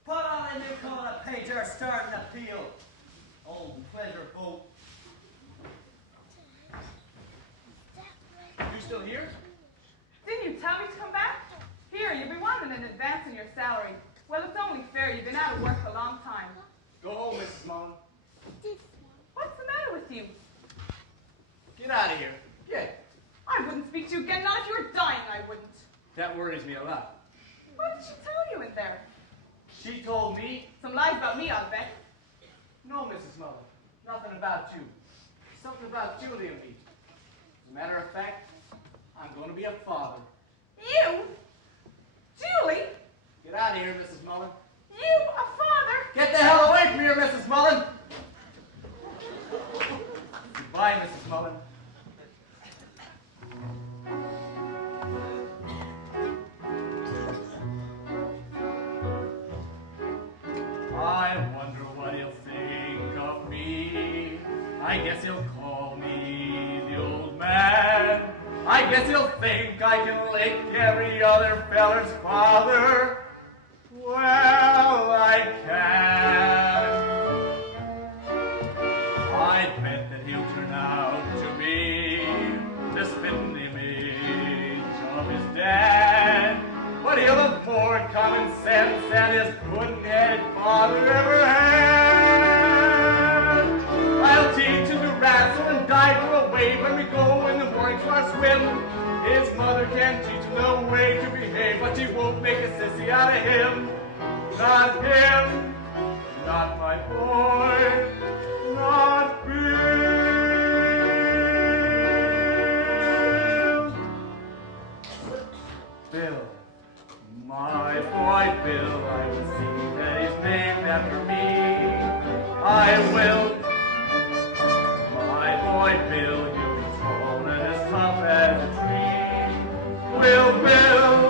Put on a new coat of paint, you're starting to peel. Old pleasure boat. You still here? Didn't you tell me to come back? Here, you'll be wanting an advance in your salary. Well, it's only fair. You've been out of work a long time. Go home, Mrs. Mullen. What's the matter with you? Get out of here. Get. I wouldn't speak to you again, not if you were dying, I wouldn't. That worries me a lot. What did she tell you in there? She told me... Some lies about me, I'll bet. No, Mrs. Mullen. Nothing about you. Something about Julie and me. As a matter of fact, I'm going to be a father. You? Julie? Get out of here, Mrs. Mullen. You, a father? Get the hell away from here, Mrs. Mullen! Goodbye, Mrs. Mullen. I wonder what he'll think of me. I guess he'll call me the old man. I guess he'll think I can lick every other feller's father. Well, I can. I bet that he'll turn out to be the spitting image of his dad. But he'll afford common sense and his pudding-headed father ever had. I'll teach him to wrestle and dive for a wave when we go in the morning to our swim. His mother can teach him the way to behave, but she won't make a sissy out of him. Not him, not my boy, not Bill. Bill, my boy Bill, I will see that he's named after me. I will. My boy Bill, you'll be tall and as tough as a Bill, Bill,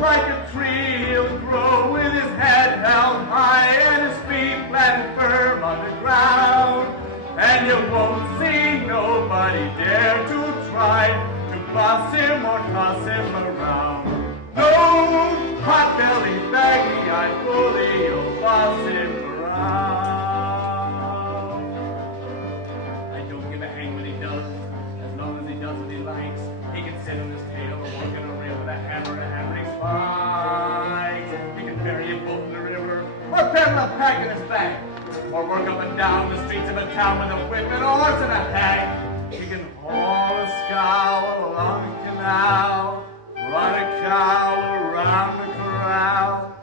like a tree he'll grow with his head held high and his feet planted firm on the ground. And you won't see nobody dare to try to boss him or toss him around. No pot-belly, baggy-eyed bully, you'll boss him around. I don't give a hang what he does, as long as he does what he likes. He can sit on his tail or work in a reel with a hammer and hammering spikes. He can bury a boat in the river, or peddle a pack in his bag, or work up and down the streets of a town with a whip and a horse and a hag. He can haul a scow along the canal, run a cow around the corral,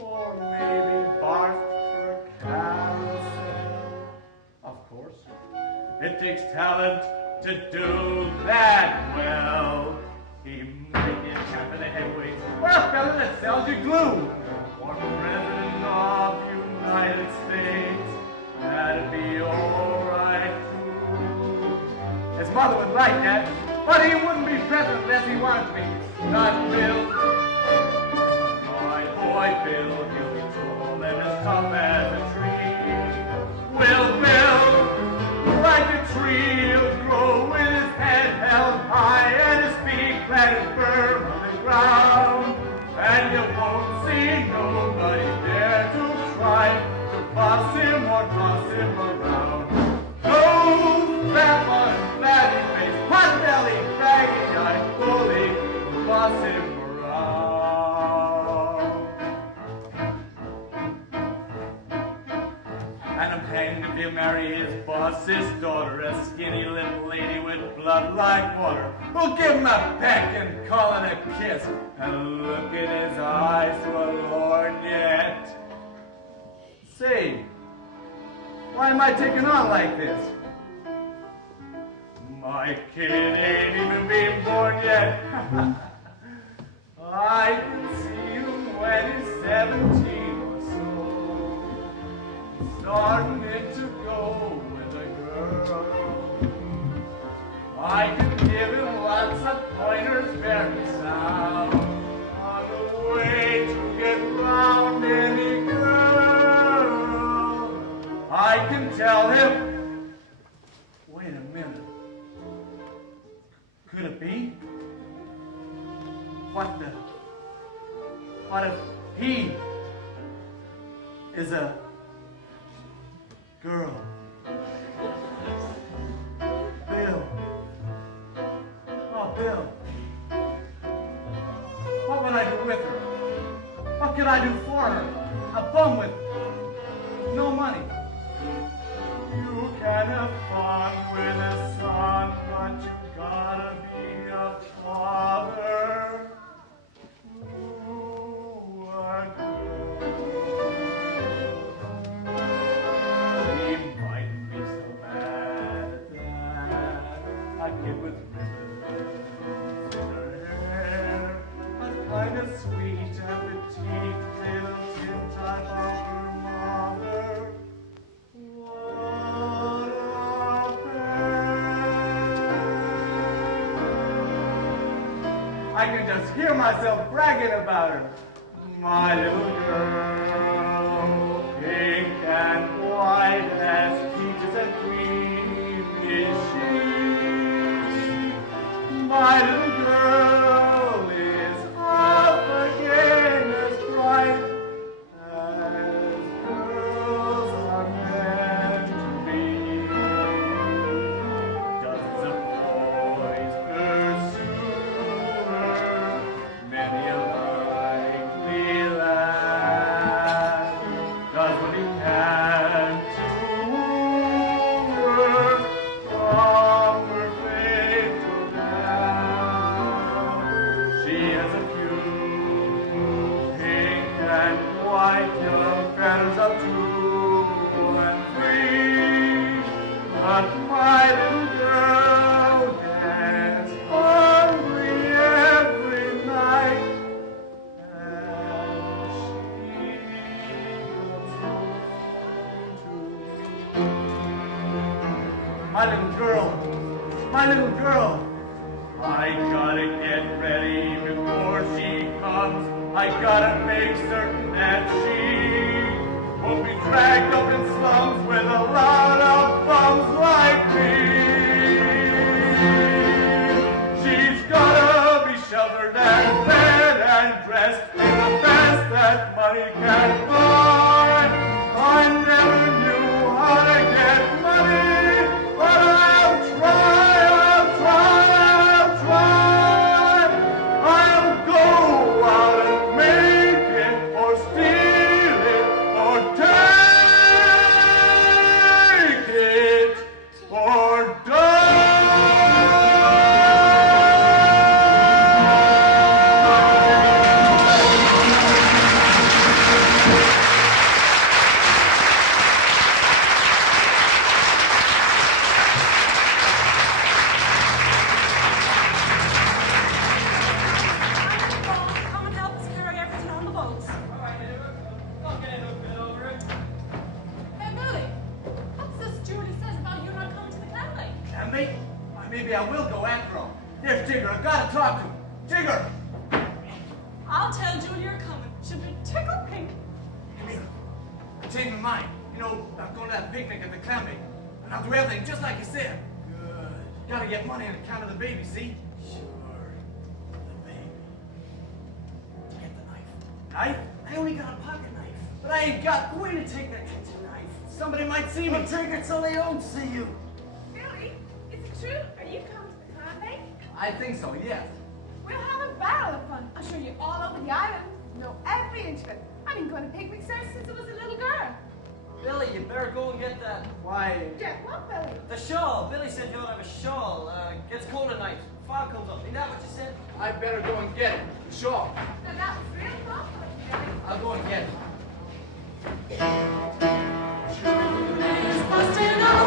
or maybe bark for a carousel. Of course, it takes talent to do that well. He might be a chap in the heavyweights, or a fella that sells you glue, or president of the United States. That'd be all right too. His mother would like that, but he wouldn't be president unless he wanted to be. Not Bill. My boy Bill, he'll be tall and as tough as a tree. Will Bill, like a tree, he'll grow with his head held high and his feet planted firm on the ground. And you won't see nobody dare to try to boss him or toss him around. No fat-eyed, flabby-faced, pot-bellied, baggy-eyed bully, boss him around. And I'm hanged if you marry his boss's daughter, a skinny little lady with blood like water, who'll give him a peck and call it a kiss, and look in his eyes to a lorgnette. Say, why am I taking on like this? My kid ain't even been born yet. I can see him when he's 17 or so, starting it to go with a girl. I can give him lots of pointers very sound on the way to get round any girl. I can tell him, wait a minute, could it be? What if he is a girl? Bill. Oh, Bill. What would I do with her? What could I do for her? A bum with no money. You can have fun with a son, but you gotta be a father. Ooh, a girl. He mightn't be so bad at that. A kid with ribbons in her hair, a kind of sweet and petite little tin-type of her mother. I can just hear myself bragging about her. My little girl, pink and white as peaches and cream is she. My little girl is half again as bright as girls are meant to be. Dozens of boys pursue her, many a likely lad does what he can to woo her from her faithful dad. She has a few pink and white young feathers of 2 and 3, but my little girl gets hungry every night, and she comes home to me. My little girl, I gotta get ready before she comes. I gotta make certain that she won't be dragged up in slums with a lot of bums like me. She's gotta be sheltered and fed and dressed in the best that money can buy. I never knew how to get money, but I'll try, I'll try, I'll try. I'll go out and make it, or steal it, or take it, or die. Come and help us carry everything on the boats. All right, Edward. Don't get into a bit over it. Hey, Billy, what's this Judy says about you not coming to the clam lake? And maybe I will go after him. There's Jigger. I've got to talk to him. Jigger! I'll tell Julie you're coming. She'll be tickled pink. Come here. I changed my mind. You know, I'm going to that picnic at the clam lake. And I'll do everything just like you said. Good. Gotta get money on account of the baby, see? Sure. The baby. Get the knife. Knife? I only got a pocket knife. But I ain't got way to take that kitchen knife. Somebody might see me. Take it so they don't see you. Billy, is it true? Are you coming to the clam lake? I think so, yes. We'll have a barrel of fun. I'll show you all over the island. Know every inch of it. I've been going to picnics there since I was a little girl. Billy, you better go and get that. Why? Get what, Billy? The shawl. Billy said you ought to have a shawl. Gets cold at night. Fog comes up. Ain't that what you said? I better go and get it. Sure. Now that was real thoughtful of you, Billy. I'll go and get it. Busting out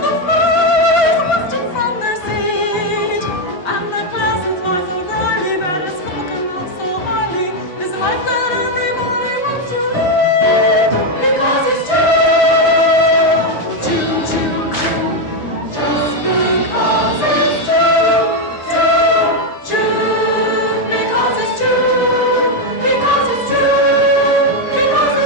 the flies busting from their seat, and the classes are so brightly that it's smoking up so highly. This life that everybody wants to live, because it's true, true, true, true. Just because it's true, true, true. Because it's true, because it's true, because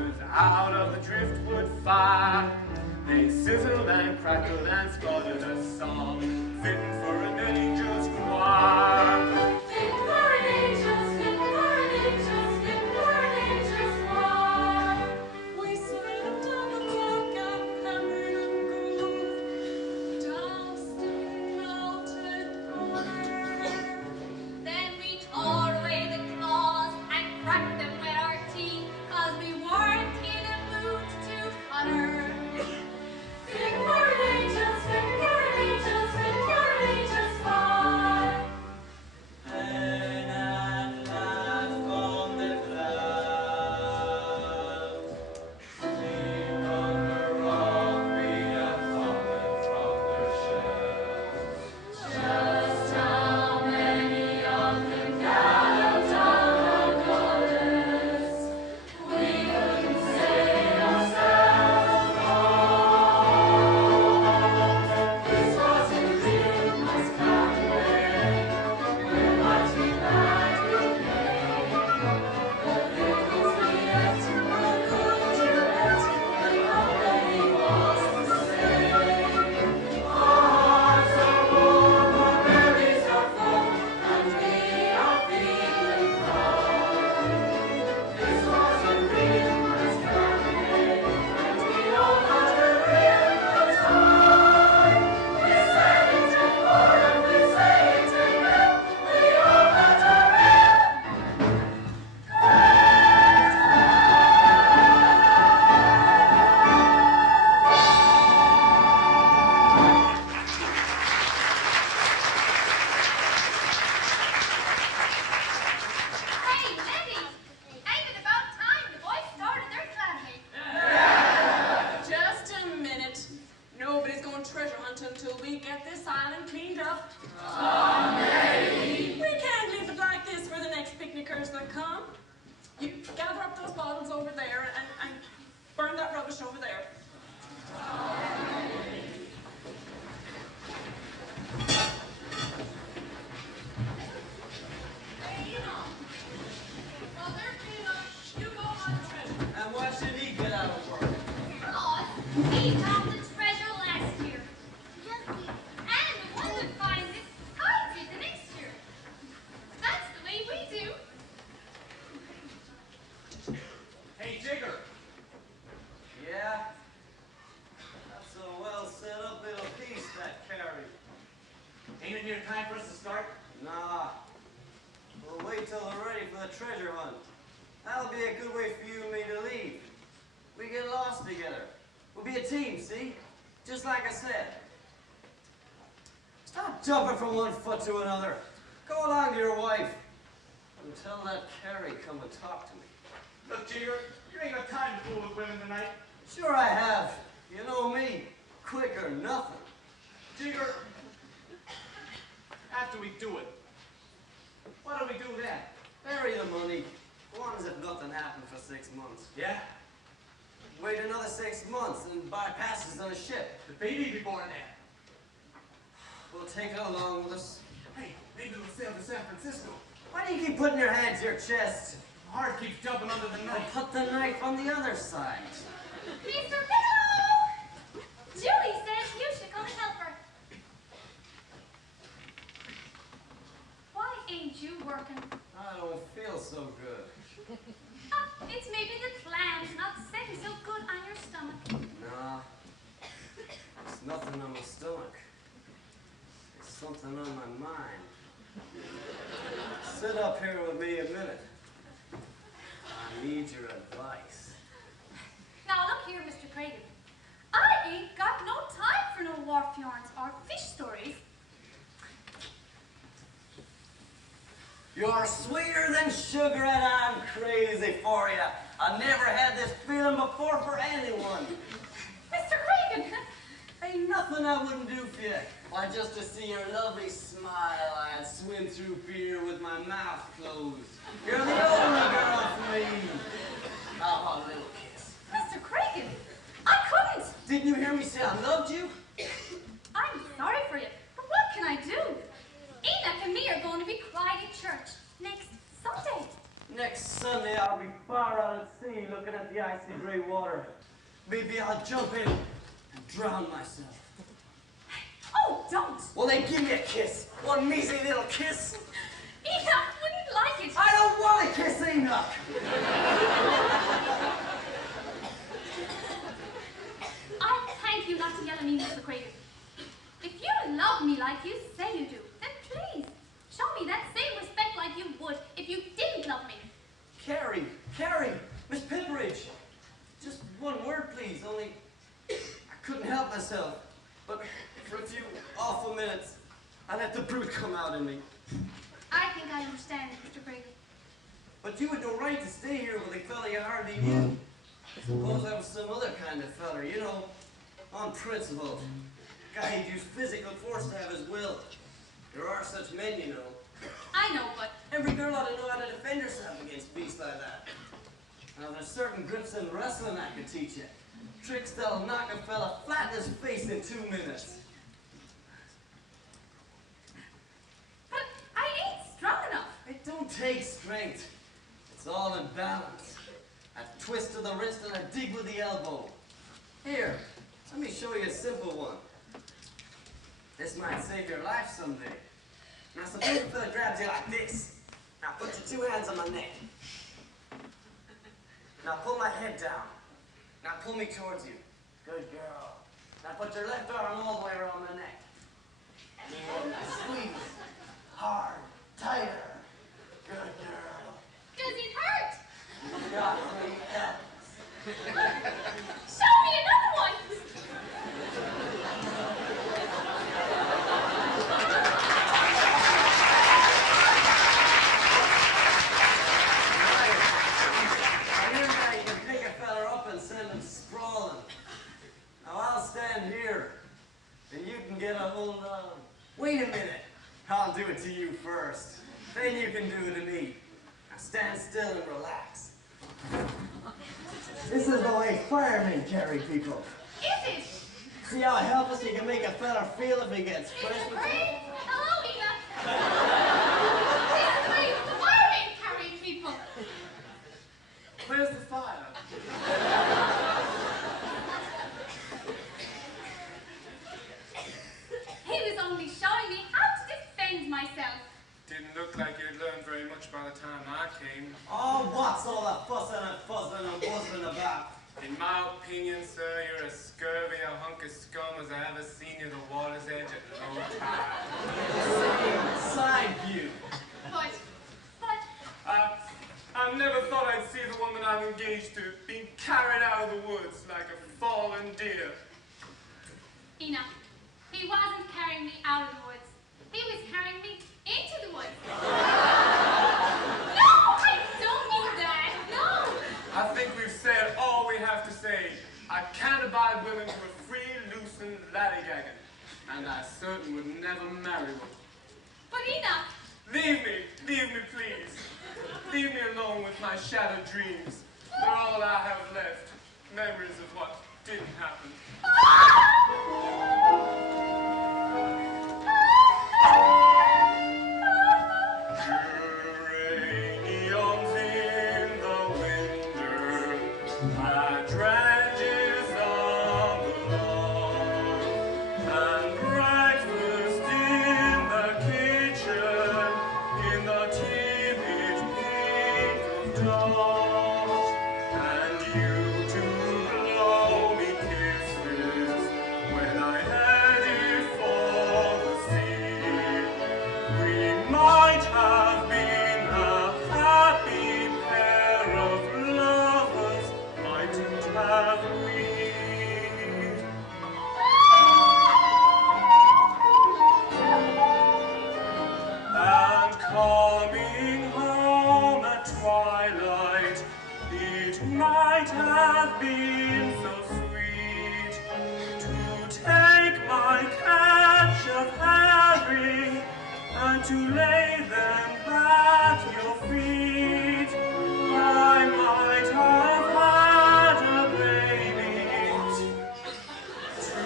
torches out of the driftwood fire. They sizzled and crackled and sputtered a song fit for an angel's choir. Fit for an angel's, fit for an angel's, fit for an angel's choir. We slipped on the clock and hammered and grooved, doused in melted butter. Then we tore away the claws and cracked them with our teeth, 'cause we weren't in a mood to putter. Fit for an angel's, fit for an angel's, fit for an angel's choir. Then at last from the clouds, sleep on the rock, we have fallen from their shells. Just how many of them galloped on the goddess, we couldn't say ourselves wrong. This wasn't real, must come away. We're mighty glad we came. The victims we left were good to let, the company was the same. Our hearts are warm, our bellies are full, and we are feeling proud. This wasn't real, must come away, and we all had a real good time. We said it before and we say it again, we all had a real Hey, Letty! Ain't it about time the boys started their climbing? Just a minute. Nobody's going treasure hunting until we get this island cleaned up. We can't leave it like this for the next picnickers that come. You gather up those bottles over there and burn that rubbish over there. You go on treasure. And why should he get out of work? Because we found the treasure last year. And the one that finds it hides it the next year. That's the way we do. Hey, Jigger. Yeah? That's a well set up little piece, that carry. Ain't it near time for us to start? Nah. We'll wait till we're ready for the treasure hunt. That'll be a good way for you and me to leave. We get lost together. We'll be a team, see? Just like I said. Stop jumping from one foot to another. Go along to your wife. And tell that Carrie come and talk to me. Look, Jigger, you ain't got time to fool with women tonight. Sure I have. You know me. Quick or nothing. Jigger, after we do it, what do we do then? Bury the money. Go on as if nothing happened for 6 months. Yeah? Wait another 6 months and buy passes on a ship. The baby be born then. We'll take it along with us. Hey, maybe we'll sail to San Francisco. Why do you keep putting your hand to your chest? My heart keeps jumping under the Now knife. put the knife on the other side. Mr. Bigelow! Julie says you should come and help her. Why ain't you working? I don't feel so good. It's maybe the clams not setting so good on your stomach. Nah. There's nothing on my stomach. There's something on my mind. Sit up here with me a minute. I need your advice. Now look here, Mr. Cragen. I ain't got no time for no wharf yarns or fish stories. You're sweeter than sugar and I'm crazy for you. I never had this feeling before for anyone. Mr. Cragen! Ain't nothing I wouldn't do for you. Why, just to see your lovely smile, I'd swim through beer with my mouth closed. You're the only girl for me. How about a little kiss? Mr. Cragen! I couldn't! Didn't you hear me say I loved you? I'm sorry for you, but what can I do? Enoch and me are going to be cried in church next Sunday. Next Sunday I'll be far out at sea looking at the icy grey water. Maybe I'll jump in and drown myself. Oh, don't! Well, then give me a kiss. One measly little kiss. Enoch wouldn't like it. I don't want a kiss, Enoch. I'll thank you not to yell at me, Mr. Craven. If you love me like you say you do, then please show me that same respect like you would if you didn't love me. Carrie, Miss Pipperidge. Just one word, please. Only I couldn't help myself. But for a few awful minutes, I let the brute come out in me. I think I understand, Mr. Craven. But you had no right to stay here with a fella you hardly knew. Suppose I was some other kind of fella, you know, on principle. Guy who'd use physical force to have his will. There are such men, you know. I know, but Every girl ought to know how to defend herself against beasts like that. Now, there's certain grips in wrestling I could teach you. Tricks that'll knock a fella flat in his face in 2 minutes. but I ain't strong enough. It don't take strength. It's all in balance. A twist of the wrist and a dig with the elbow. Here, let me show you a simple one. This might save your life someday. Now suppose a fella grabs you like this. Now put your 2 hands on my neck. Now pull my head down. Now pull me towards you. Good girl. Now put your left arm all the way around my neck. And squeeze. Hard. Tighter. Good girl. Does it hurt? Got me else. Show me another one. I hear that you can pick a fella up and send him sprawling. Now I'll stand here, and you can get a hold on. Wait a minute. I'll do it to you first. Then you can do it to me. Now stand still and relax. This is the way firemen carry people. Is it? See how helpless you can make a fella feel if he gets fresh Mr. with you? Craven? Hello, Enoch. Mr. Craven, the firemen carry people. Where's the fire? He was only showing me how to defend myself. Didn't look like you'd learned very much by the time I came. Oh, what's all that fussing and fuzzing and buzzing about? In my opinion, sir, you're as scurvy a hunk of scum as I ever seen you the water's edge at low tide. Side view. But, I never thought I'd see the woman I'm engaged to being carried out of the woods like a fallen deer. Enoch, he wasn't carrying me out of the woods. He was carrying me into the woods. No, I don't mean that. No. I think we've said all we have to say. I can't abide women who are free, loose, and laddygagging. And I certainly would never marry one. But Enoch, Leave me, please. Leave me alone with my shattered dreams. They're all I have left. Memories of what didn't happen. Geraniums in the winter, hydrangeas on the lawn, and breakfast in the kitchen, in the timid pink of dawn, and you to blow me kisses when I headed for the sea. We might have been a happy pair of lovers, mightn't have we? And coming home at twilight, it might have been so sweet to take my catch of herring and to lay them at your feet. I might have had a baby to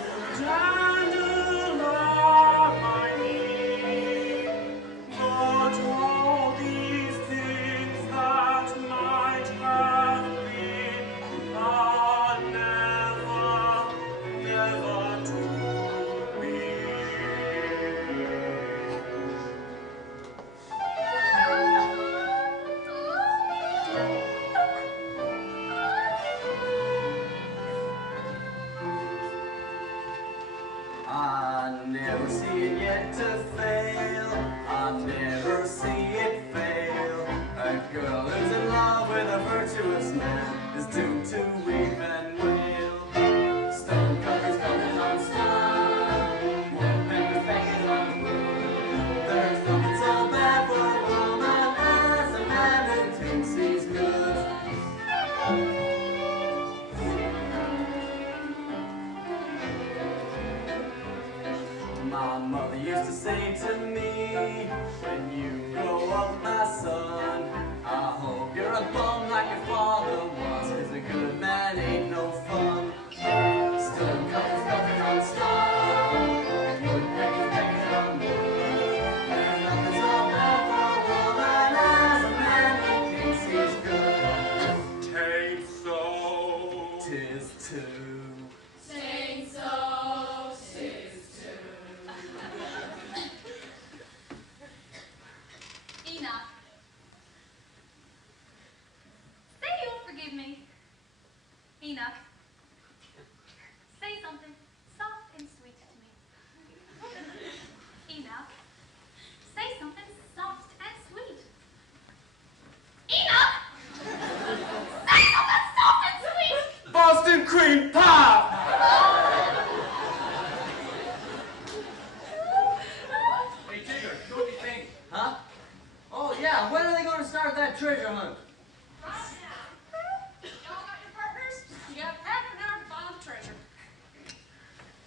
dandle on my knee, but all these things that never see it yet to fail. I never see it fail. A girl who's in love with a virtuous man is doomed to weep and wail. Stone cutters coming on stone, woodpeckers banging on the wood. There's nothing so bad for a woman as a man who thinks he's good. My mother used to say to me, when you grow up, my son, I hope you're a bum like your father was, 'cause a good man ain't no fun. Stone cutters coming on stone, woodpeckers banging on wood. There's nothing so bad for a woman as a man who thinks he's good. Tain't so. 'Tis too. Saint so, tis too. Enoch. Say you'll forgive me. Enoch. Say something soft and sweet to me. Enoch. Say something soft and sweet. Enoch! Say something soft and sweet! Boston cream pie! Hey, Jigger, don't you think? Huh? Oh, yeah, when are they going to start that treasure hunt? Y'all got your partners? You got half an hour to find the treasure.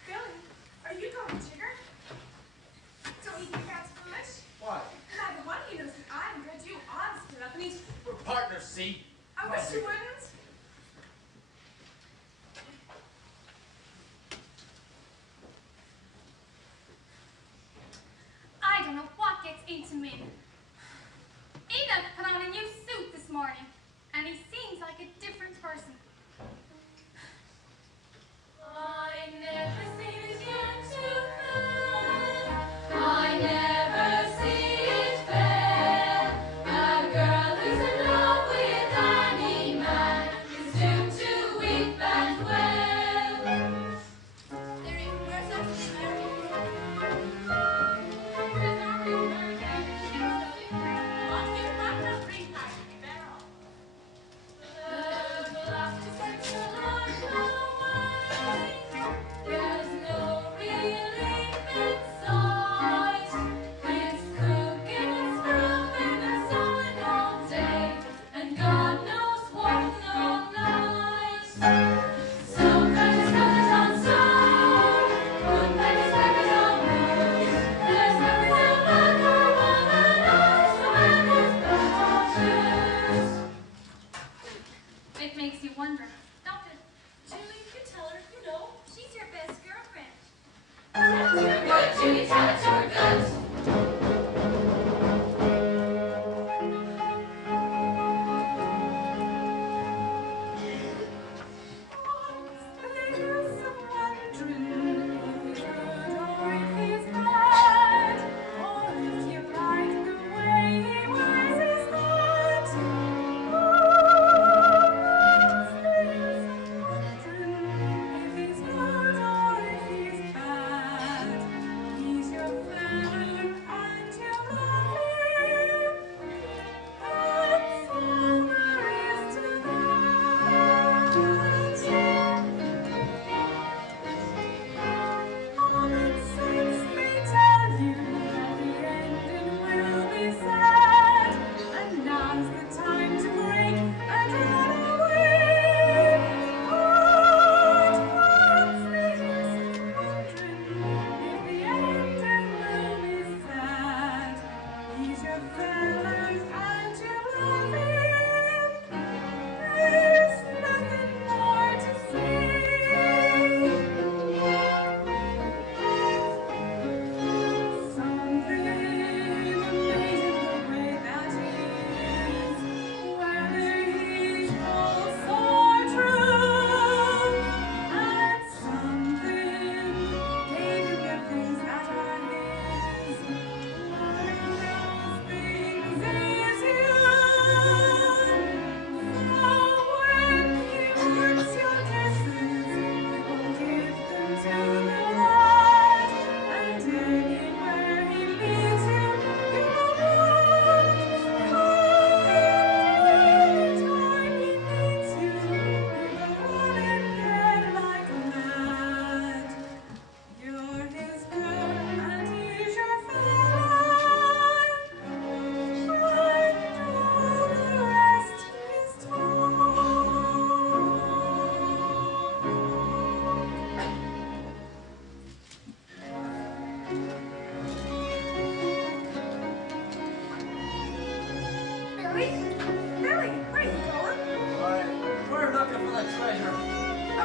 Billy, are you going, Jigger? Don't you think that's foolish? Why? Neither one of you knows that I'm good. You honest enough, and he's... We're partners, see? I wish you wouldn't. I don't know what gets into men. Enoch put on a new suit this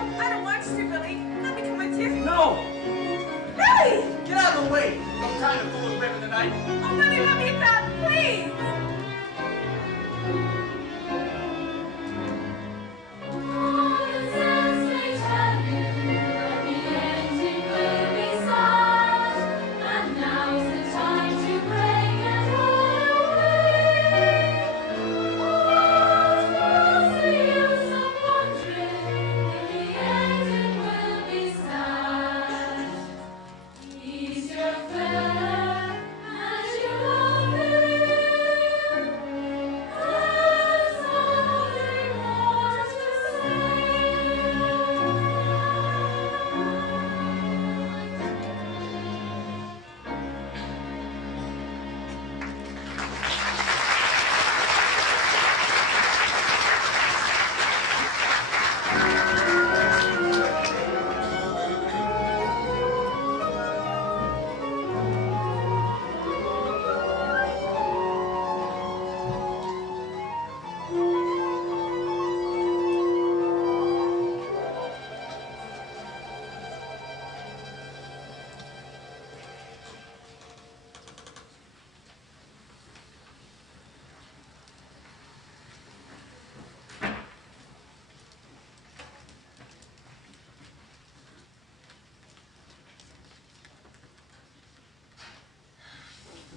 I don't want you to, Billy. Let me come with you. No! Billy! Get out of the way! No time to fool with women tonight. Oh, Billy, let me back, please.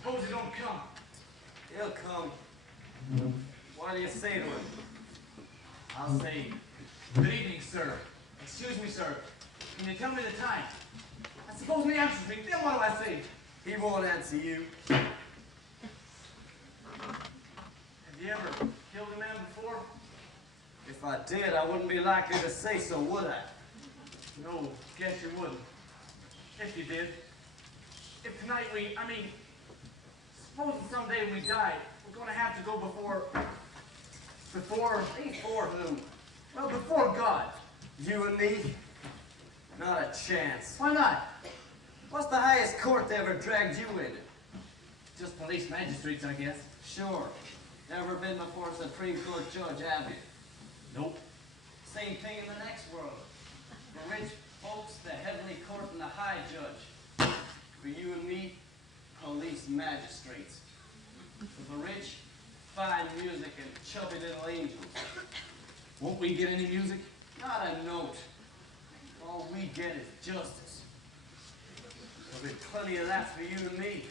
Suppose he don't come. He'll come. What do you say to him? I'll say, good evening, sir. Excuse me, sir. Can you tell me the time? I suppose he answers me. Then what do I say? He won't answer you. Have you ever killed a man before? If I did, I wouldn't be likely to say so, would I? No, guess you wouldn't. If you did. If tonight supposing someday we die, we're going to have to go before... Before whom? Well, before God. You and me? Not a chance. Why not? What's the highest court that ever dragged you in? Just police magistrates, I guess. Sure. Never been before a Supreme Court judge, have you? Nope. Same thing in the next world. For rich folks, the heavenly court and the high judge. For you and me, police magistrates. For the rich, fine music and chubby little angels. Won't we get any music? Not a note. All we get is justice. There'll be plenty of that for you and me.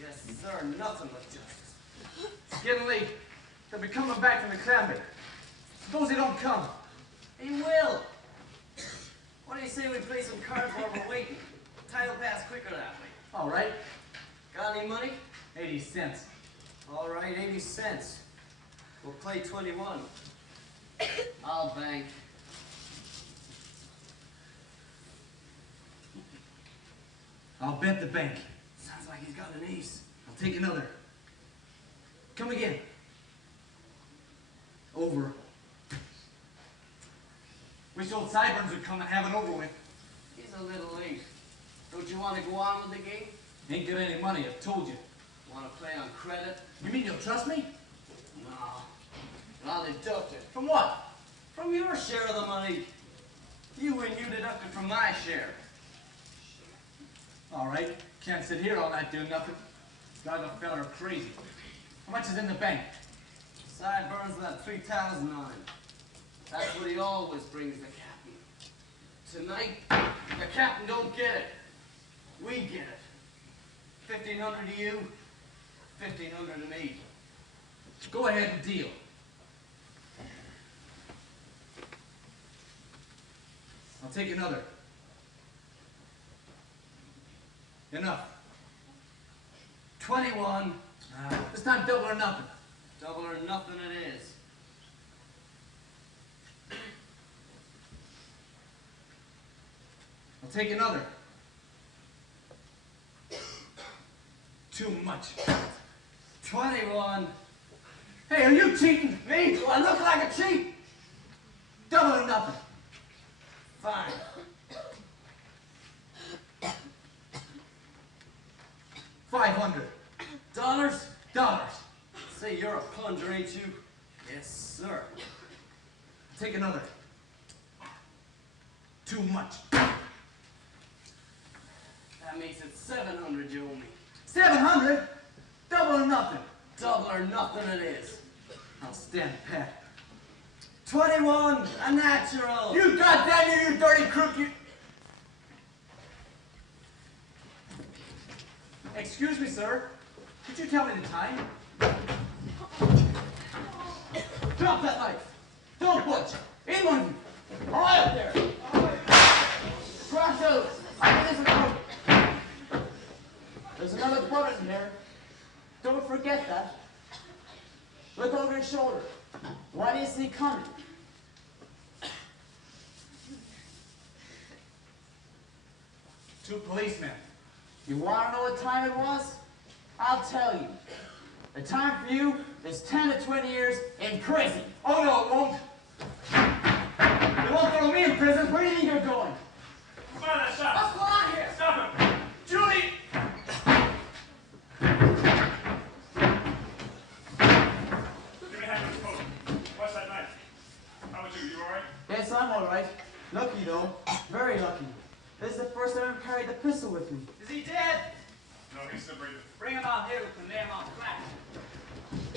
Yes, sir, nothing but justice. It's getting late. They'll be coming back from the Cranberry. Suppose they don't come. He will. What do you say we play some cards while we're waiting? Time will pass quicker that way. All right. Got any money? 80 cents. All right, 80 cents. We'll play 21. I'll bank. I'll bet the bank. Sounds like he's got an ace. I'll take another. Come again. Over. Wish old Sideburns would come and have it over with. He's a little late. Don't you want to go on with the game? Ain't got any money, I've told you. Want to play on credit? You mean you'll trust me? No. I'll deduct it. From what? From your share of the money. You win, you deduct it from my share. All right. Can't sit here all night doing nothing. Drive a fella crazy. How much is in the bank? Sideburns that 3,000 on him. That's what he always brings the captain. Tonight, the captain don't get it. We get it. 1,500 to you, 1,500 to me. Go ahead and deal. I'll take another. Enough. 21. This time double or nothing. Double or nothing it is. I'll take another. Too much. 21. Hey, are you cheating? Me? Do I look like a cheat? Double or nothing. Fine. $500. Dollars? Dollars. Say you're a plunger, ain't you? Yes, sir. Take another. Too much. That makes it 700 you owe me. 700? Double or nothing. Double or nothing it is. I'll stand pat. 21, a natural. You goddamn you dirty crook, you... Excuse me, sir. Could you tell me the time? Drop that knife. Don't budge. In one of you. All right up there. Cross those. There's another bullet in there. Don't forget that. Look over his shoulder. What is he coming? Two policemen. You want to know what time it was? I'll tell you. The time for you is 10 to 20 years in prison. Oh, no, it won't. You won't throw me in prison. Where do you think you're going? Come on, stop. What's going on here? Stop him. Julie! Give me a hand with this coat. What's that knife? How about you? You all right? Yes, I'm all right. Lucky, though. Very lucky. This is the first time I've carried the pistol with me. Is he dead? No, he's still breathing. Bring him out here. We can lay him on flat.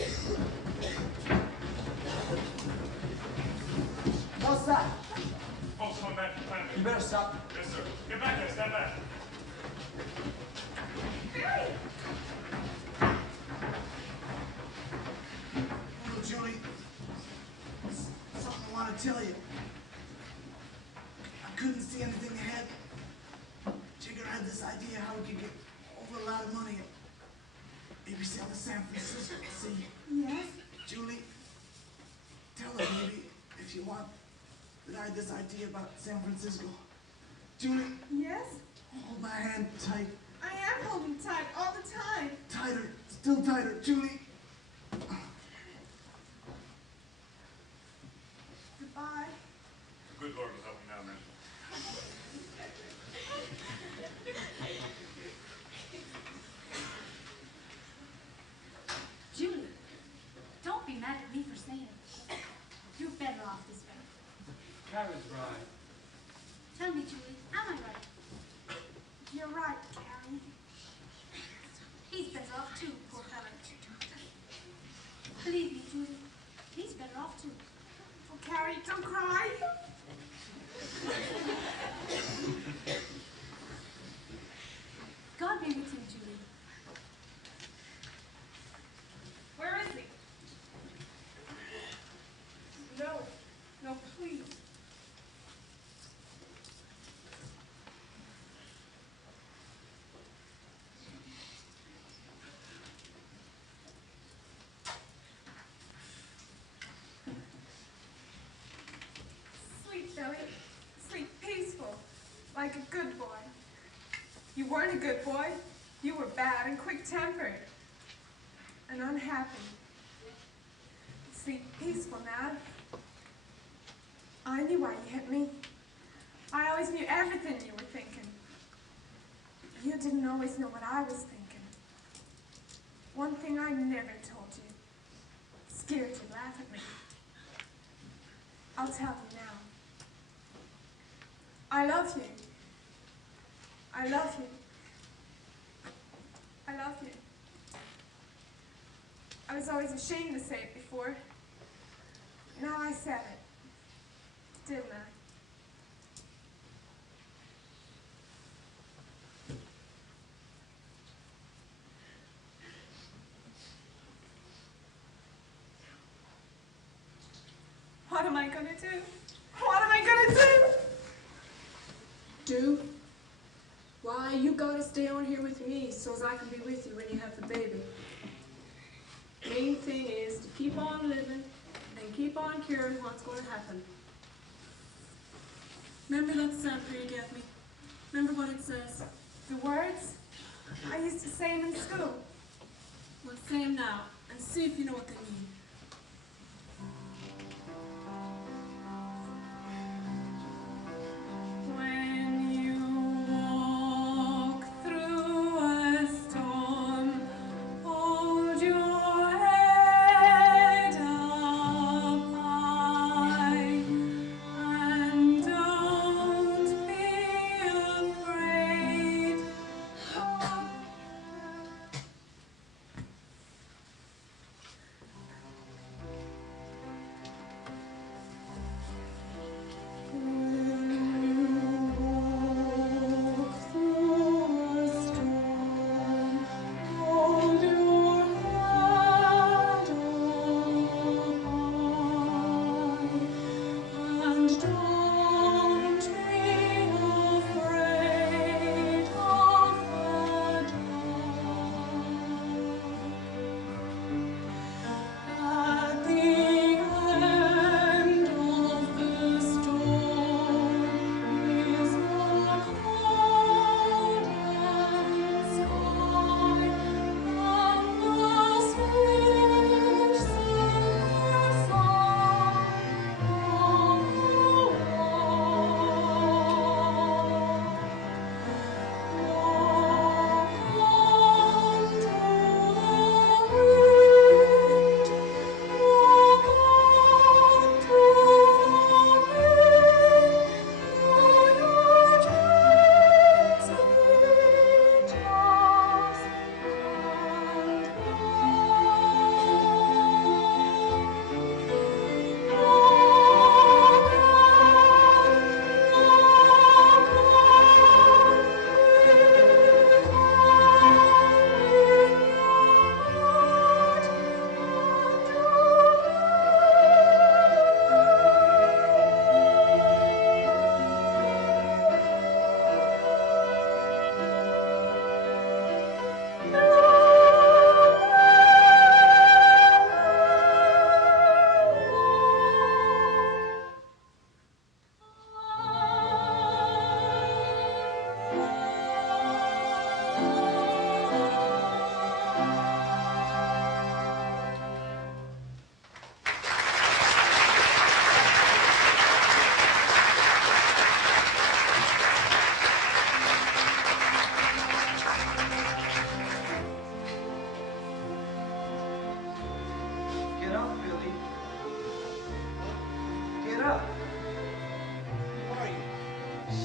What's that? Folks coming back from planning. You better stop. Yes, sir. Get back there. Stand back. Hello, Julie. Something I want to tell you. I couldn't see anything ahead. Jigger had this idea how we could get over a lot of money and maybe sell to San Francisco. See? Yes? Julie, tell her maybe if you want that I had this idea about San Francisco. Julie, Yes? hold my hand tight. I am holding tight all the time. Tighter, still tighter. Julie. Goodbye. The good Lord will help him now, man. Julie, don't be mad at me for saying it. You're better off this way. Carrie's right. Tell me, Julie, am I right? You're right, Carrie. He's better off too, poor fellow. Believe me, Julie, he's better off too. Oh, Carrie, don't cry. God be with him, Julie. Where is he? No. No, please. Sleep, Billy. Sleep peaceful, like a good boy. You weren't a good boy. You were bad and quick-tempered and unhappy. Sleep peaceful now. I knew why you hit me. I always knew everything you were thinking. You didn't always know what I was thinking. One thing I never told you. Scared you'd laugh at me. I'll tell you now. I love you. I love you. I love you. I was always ashamed to say it before. Now I said it. Didn't I? What am I gonna do? What am I gonna do? Do? Why, you gotta stay on here with me so as I can be with you when you have the baby. Main thing is to keep on living and keep on caring what's going to happen. Remember that sample you gave me? Remember what it says? The words? I used to say them in school. Well, say them now and see if you know what they mean. When you walk through a storm, hold your head up high and don't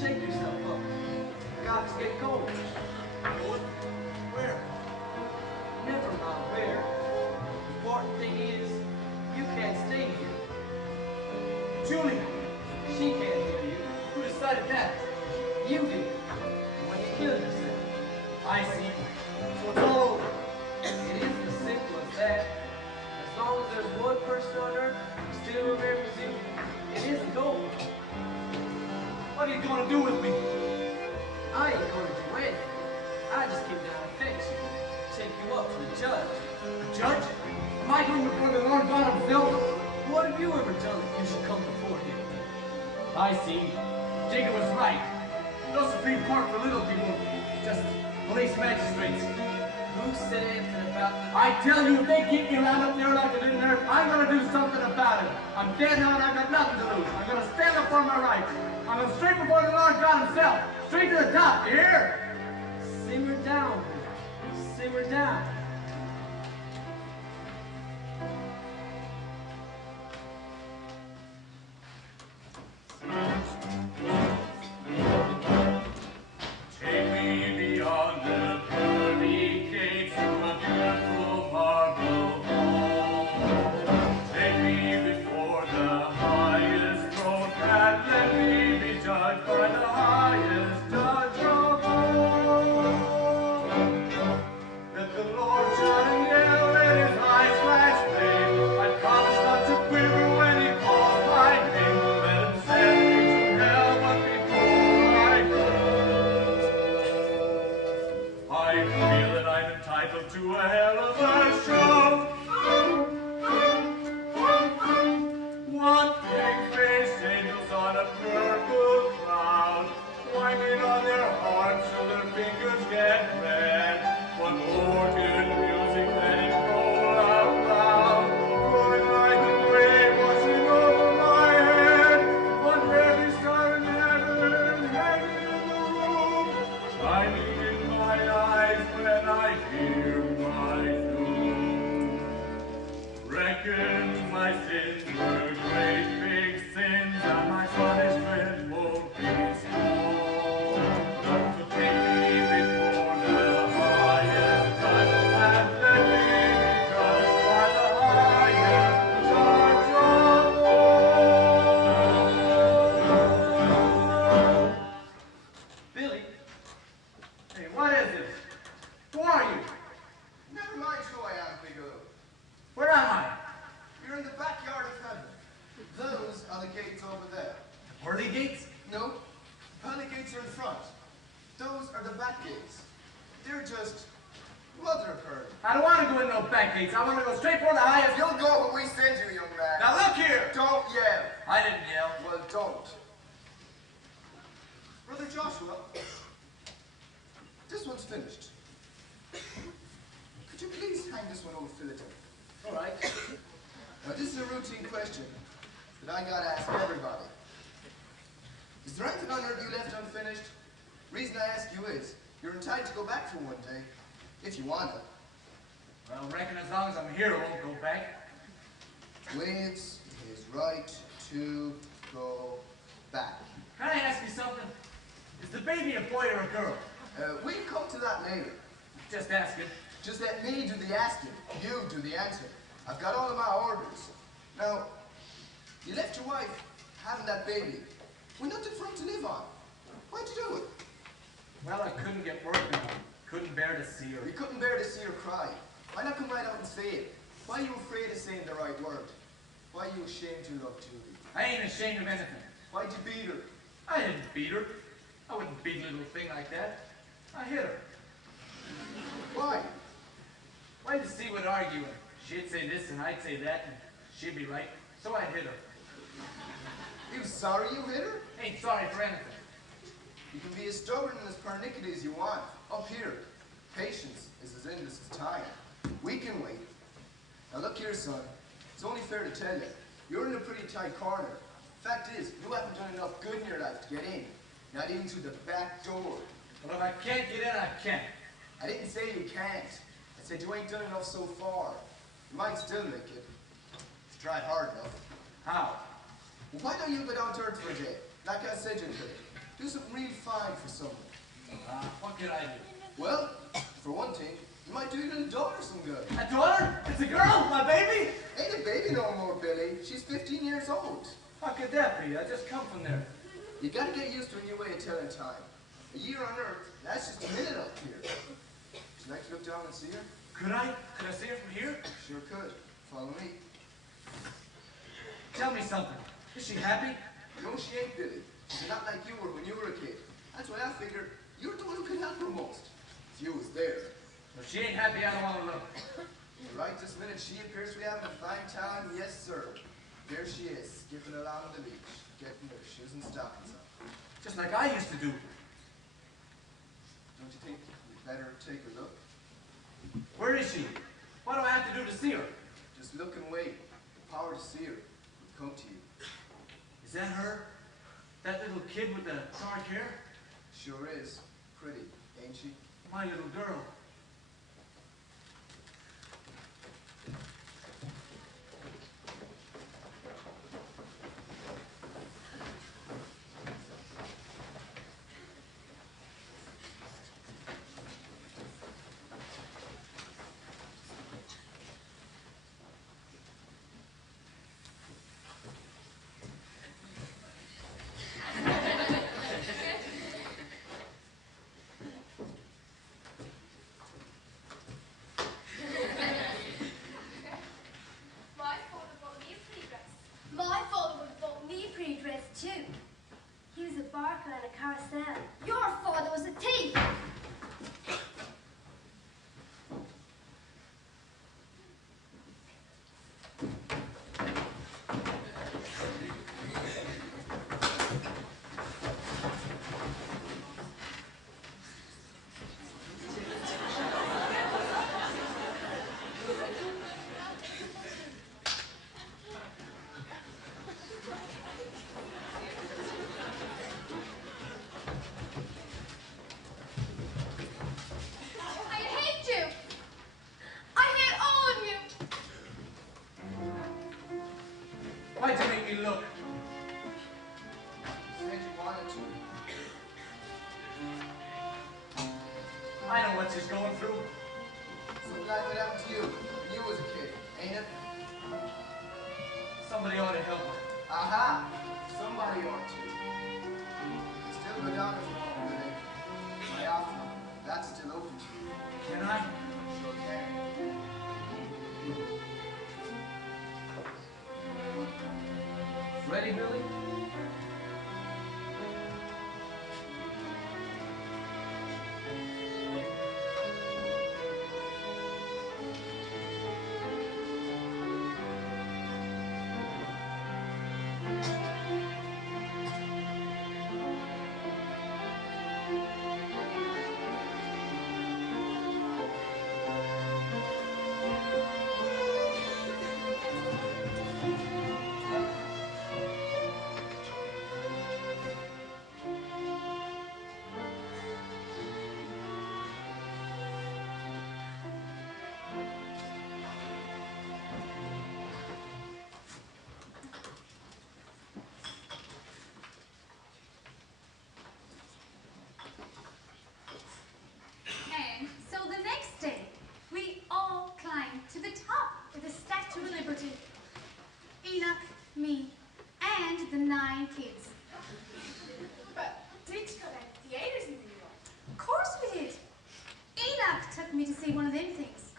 Shake yourself up. You got to get going. Going? Where? Never mind where. The important thing is, you can't stay here. Julie, She can't hear you. who decided that? You did. When you killed yourself. I see. So it's all over. It isn't as simple as that. As long as there's one person on earth who still remembers you, it isn't over. What are you going to do with me? I ain't going to do anything. I just came down to fetch you. Take you up to the judge. The judge? Am I going before the Lord God himself? What have you ever done that you should come before him? I see. Jacob was right. No Supreme Court for little people. Just police magistrates. Who said anything about the... I tell you, if they keep me around up there like I did in Earth, I'm going to do something about it. I'm dead now and I've got nothing to lose. I'm going to stand up for my rights. I'm going straight before the Lord God himself. Straight to the top, you hear? Simmer down, boy. Simmer down. Take me beyond the pearly gates to a beautiful marble hall. Take me before the highest throne, and let me be judged by the highest judge of all. Let the Lord shout and yell, let his eyes flash flame. I promise not to quiver when he calls my name. Let him send me to hell, but before I go, I feel that I'm entitled to a hell of a show. One pink-faced angels on a purple cloud, winding on their harps till their fingers get red. One organ music, let it roll out loud, flowing like a wave washing over my head. One heavy star in heaven, hanging in the room, shining in my eyes when I hear my doom. Reckon my sins were great big sins, and my punishment won't be small. So take me before the highest judge, and let me be judged by the highest judge of all. Billy, Hey, what is this? Who are you? Never mind who I am, Bigelow. Where am I? You're in the backyard of heaven. Those are the gates over there. Pearly gates? No, the pearly gates are in front. Those are the back gates. They're just mother of pearl. I don't want to go in no back gates. I want to go straight for the highest. You'll go where we send you, young man. Now look here! Don't yell. I didn't yell. Well, don't. Brother Joshua, this one's finished. Could you please hang this one over Philadelphia? all right. Now, this is a routine question that I gotta ask everybody. Is there anything on earth you left unfinished? Reason I ask you is, you're entitled to go back for one day, if you want to. Well, reckon as long as I'm here, I won't go back. Waves his right to go back. Can I ask you something? Is the baby a boy or a girl? We'll come to that later. Just asking. Just let me do the asking. You do the answer. I've got all of my orders. Now, you left your wife having that baby with nothing for him to live on. Why'd you do it? Well, I couldn't get work now. Couldn't bear to see her. You couldn't bear to see her cry. Why not come right out and say it? Why are you afraid of saying the right word? Why are you ashamed to love Julie? I ain't ashamed of anything. Why'd you beat her? I didn't beat her. I wouldn't beat a little thing like that. I hit her. Why? Why to see what arguing? She'd say this and I'd say that, and she'd be right. So I'd hit her. You sorry you hit her? Ain't sorry for anything. You can be as stubborn and as pernickety as you want. Up here, patience is as endless as time. We can wait. Now look here, son. It's only fair to tell you, you're in a pretty tight corner. Fact is, you haven't done enough good in your life to get in. Not even through the back door. Well, if I can't get in, I can't. I didn't say you can't. I said you ain't done enough so far. You might still make it. If you try hard enough. How? Well, why don't you go down to Earth for a day? Like I said you could. Do something real fine for someone. What could I do? Well, for one thing, you might do your little daughter some good. A daughter? It's a girl, my baby? Ain't a baby no more, Billy. She's 15 years old. How could that be? I just come from there. You gotta get used to a new way of telling time. A year on Earth, that's just a minute up here. Would you like to look down and see her? Could I? Could I see her from here? Sure could. Follow me. Tell me something. Is she happy? No, she ain't, Billy. She's not like you were when you were a kid. That's why I figured you're the one who could help her most. If you was there. If she ain't happy, I don't want to look. Right this minute, she appears to be having a fine time. Yes, sir. There she is, skipping along the beach, getting her shoes and stockings on. Just like I used to do. Don't you think we'd better take a look? Where is she? What do I have to do to see her? Just look and wait. The power to see her will come to you. Is that her? That little kid with the dark hair? Sure is. Pretty, ain't she? My little girl. My father would have bought me a pretty dress too. He was a barker at a carousel. Your father was a thief. Why'd you make me look? Said you wanted to. I know what she's going through. Something like what happened to you when you was a kid, ain't it? Somebody ought to help her. Aha! Somebody ought to. You still go down and walk with it. My offer, that's still open to you. Can I? Sure can. Ready, Billy? And so the next day, we all climbed to the top of the Statue of Liberty. Enoch, me, and the 9 kids. But did you go to theaters in New York? Of course we did. Enoch took me to see one of them things.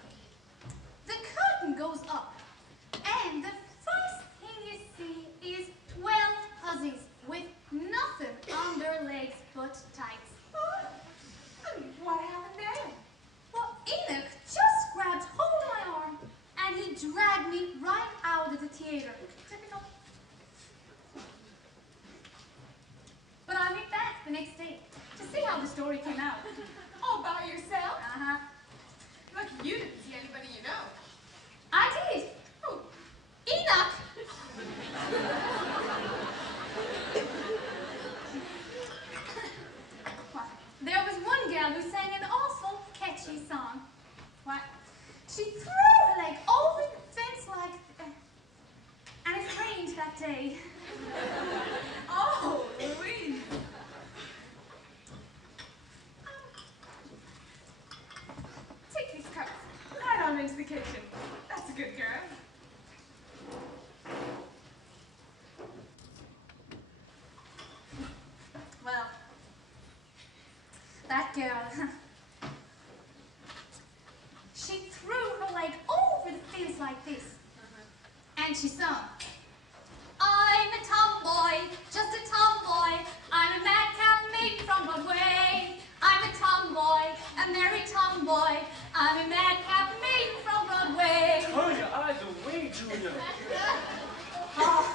The curtain goes up, and the first thing you see is 12 hussies with nothing on their legs but tights. What happened then? Well, Enoch just grabbed hold of my arm, and he dragged me right out of the theater. Typical. But I went back the next day to see how the story came out. All by yourself? Uh-huh. Lucky you didn't see anybody you know. I did. Oh, Enoch! What? There was one girl who sang an awful catchy song. What? She threw her leg over the fence like... and it rained that day. oh, Louise. kitchen. That's a good girl. Well, that girl, she threw her leg over the fence like this, and she sung, I'm a tomboy, just a tomboy, I'm a madcap maiden from Broadway. I'm a tomboy, a merry tomboy, I'm a madcap maiden from Broadway. Turn your eyes away, Julia. Oh.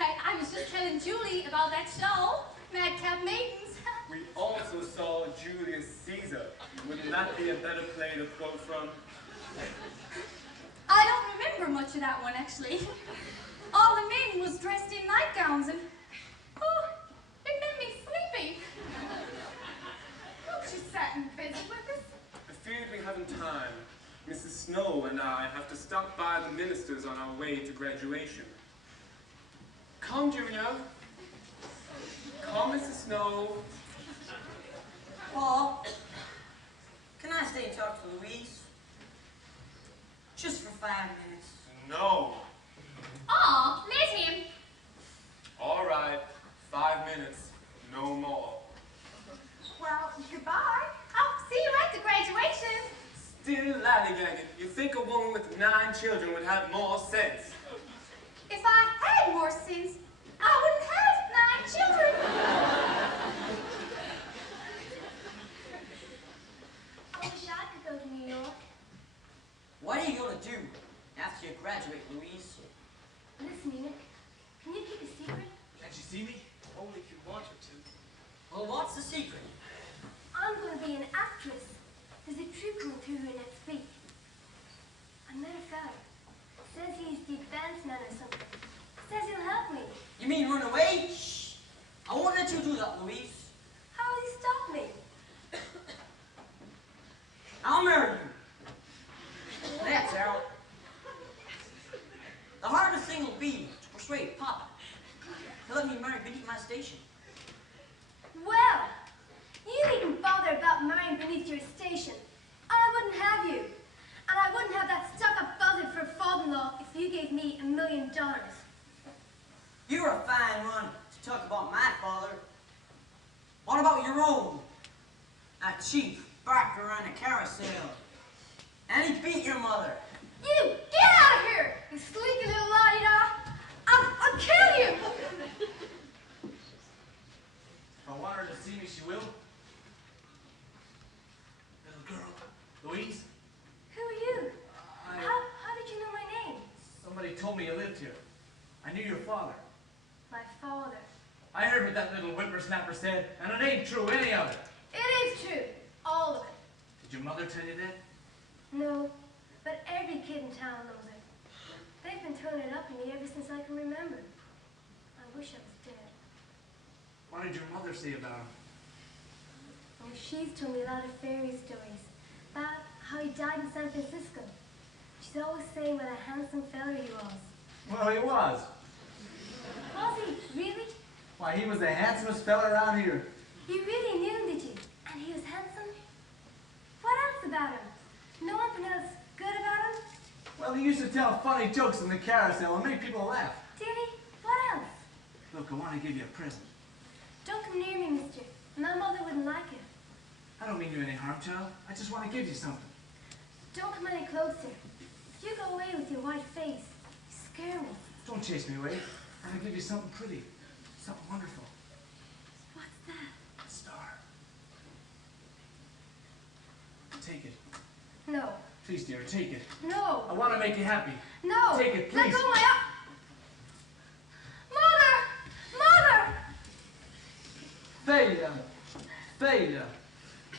I was just telling Julie about that show, Madcap Maidens. We also saw Julius Caesar. Wouldn't that be a better play to quote from? I don't remember much of that one, actually. All the men was dressed in nightgowns and, oh, it made me sleepy. Won't you sat and visit with us? I feared we haven't time. Mrs. Snow and I have to stop by the ministers on our way to graduation. Come, Julia. Come, Mrs. Snow. Paul, can I stay and talk to Louise? Just for 5 minutes. No. Aw, let him. All right. 5 minutes. No more. Well, goodbye. I'll see you at the graduation. Still lollygagging. You think a woman with 9 children would have more sense? If I had more sense, I wouldn't have 9 children. I wish I could go to New York. What are you going to do after you graduate, Louise? Listen, Enid, can you keep a secret? Can't you see me? Only if you want her to. Well, what's the secret? I'm going to be an actress. There's a troupe going through here next week. I met a fella. Says he's the advance man or something. Says he'll help me. You mean run away? Shh! I won't let you do that, Louise. How will he stop me? I'll marry you. That's out. The hardest thing will be to persuade Papa to let me marry beneath my station. Well, you needn't bother about marrying beneath your station. I wouldn't have you. And I wouldn't have that stuck-up buzzard for father-in-law if you gave me $1 million. You're a fine one to talk about my father. What about your own? A cheap barker on a carousel. And he beat your mother. You, get out of here, you sleepy little la-di-da. I'll kill you. If I want her to see me, she will. Little girl. Louise? Who are you? I... How did you know my name? Somebody told me you lived here. I knew your father. My father. I heard what that little whippersnapper said, and it ain't true, any of it. It is true. All of it. Did your mother tell you that? No, but every kid in town knows it. They've been telling it up to me ever since I can remember. I wish I was dead. What did your mother say about him? Oh, she's told me a lot of fairy stories about how he died in San Francisco. She's always saying what a handsome fella he was. Well, he was. Was he? Really? Why, he was the handsomest fella around here. You really knew him, did you? And he was handsome? What else about him? Nothing else good about him? Well, he used to tell funny jokes in the carousel and make people laugh. Did he? What else? Look, I want to give you a present. Don't come near me, mister. My mother wouldn't like it. I don't mean you any harm, child. I just want to give you something. Don't come any closer. If you go away with your white face, you scare me. Don't chase me away. I'm going to give you something pretty. Something wonderful. What's that? A star. Take it. No. Please, dear, take it. No. I want to make you happy. No. Take it, please. Let go of my arm. Mother! Mother! Failure. Failure.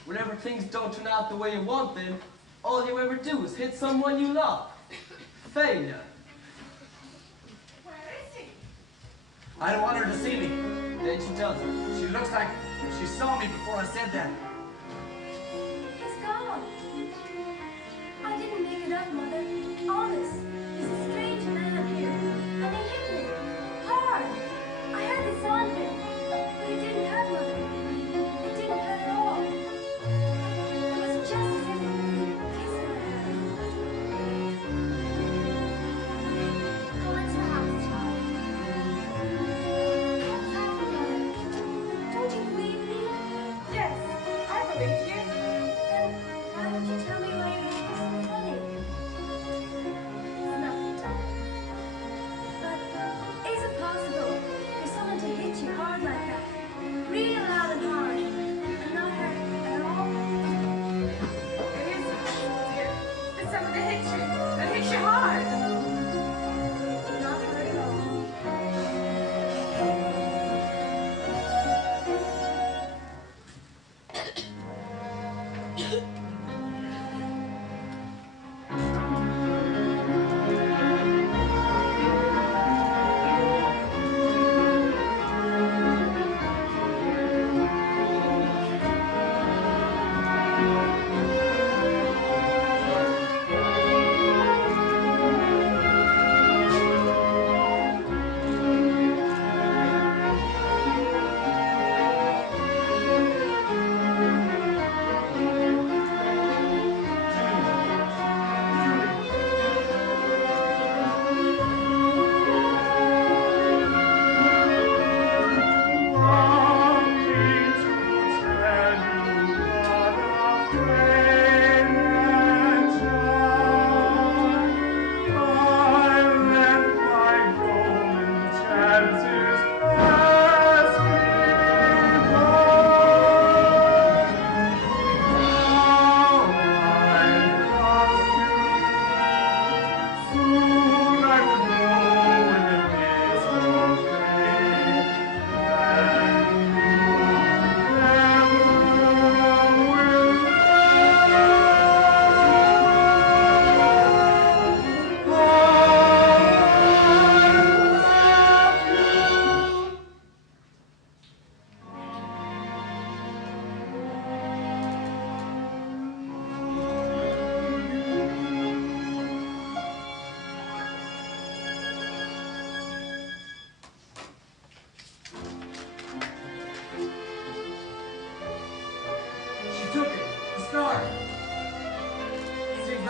Whenever things don't turn out the way you want them, all you ever do is hit someone you love. Failure. Where is he? I don't want her to see me. Then she tells her. She looks like she saw me before I said that. He's gone. I didn't make it up, Mother. Honest. There's a strange man here. And he hit me. Hard. I heard the sound of him. But it didn't hurt, Mother. It didn't hurt at all.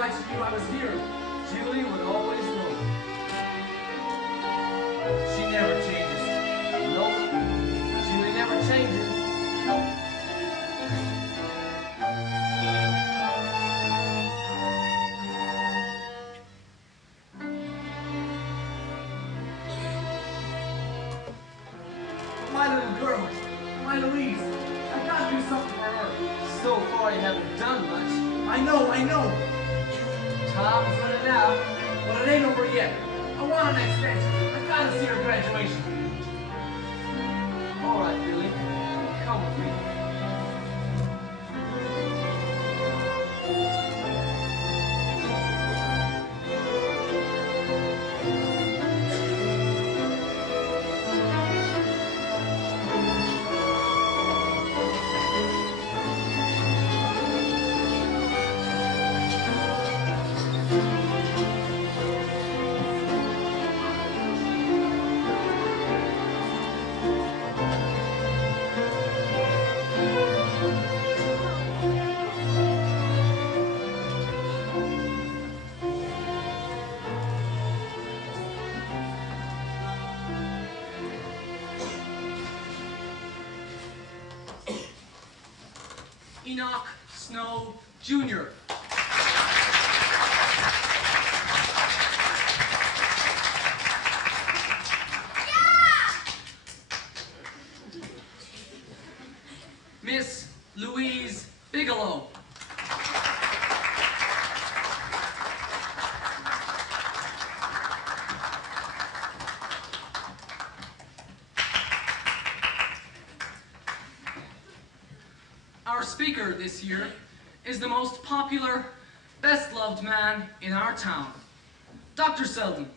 why she knew I was here. Julie would always know. She never changes. Nope. Julie never changes. My little girl, my Louise. I gotta do something for her. So far you haven't done much. I know. Time's running out. But it ain't over yet. I want an extension. I gotta see her graduation. All right, Billy. Come with me. Enoch Snow Jr. Miss Louise Bigelow. Our speaker this year is the most popular, best-loved man in our town, Dr. Selden.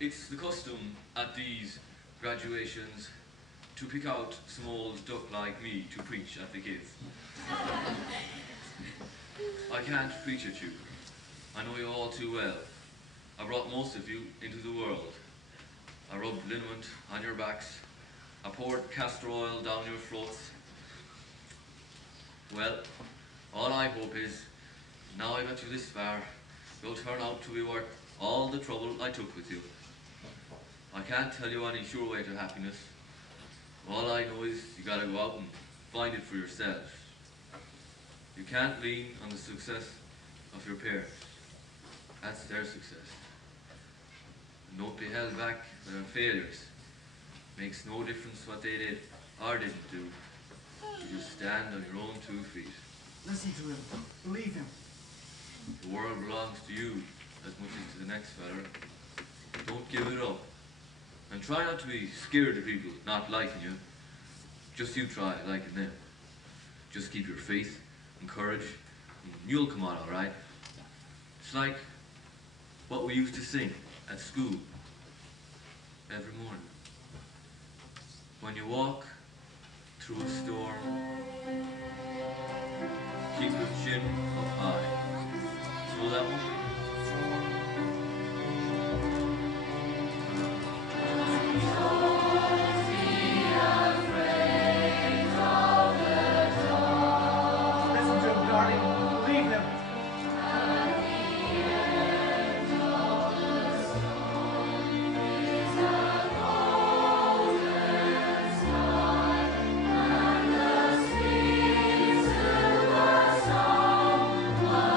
It's the custom at these graduations to pick out some old duck like me to preach at the kids. I can't preach at you. I know you all too well. I brought most of you into the world. I rubbed liniment on your backs. I poured castor oil down your throats. Well, all I hope is, now I got you this far, you'll turn out to be worth all the trouble I took with you. I can't tell you any sure way to happiness. All I know is you gotta go out and find it for yourselves. You can't lean on the success of your parents. That's their success. And don't be held back by their failures. Makes no difference what they did or didn't do. You just stand on your own 2 feet. Listen to him. Believe him. The world belongs to you as much as to the next fella. Don't give it up. And try not to be scared of people not liking you. Just you try liking them. Just keep your faith and courage, and you'll come out all right. It's like what we used to sing at school every morning. When you walk through a storm, keep your chin up high. Know that one? Listen to him, darling. Believe him. Song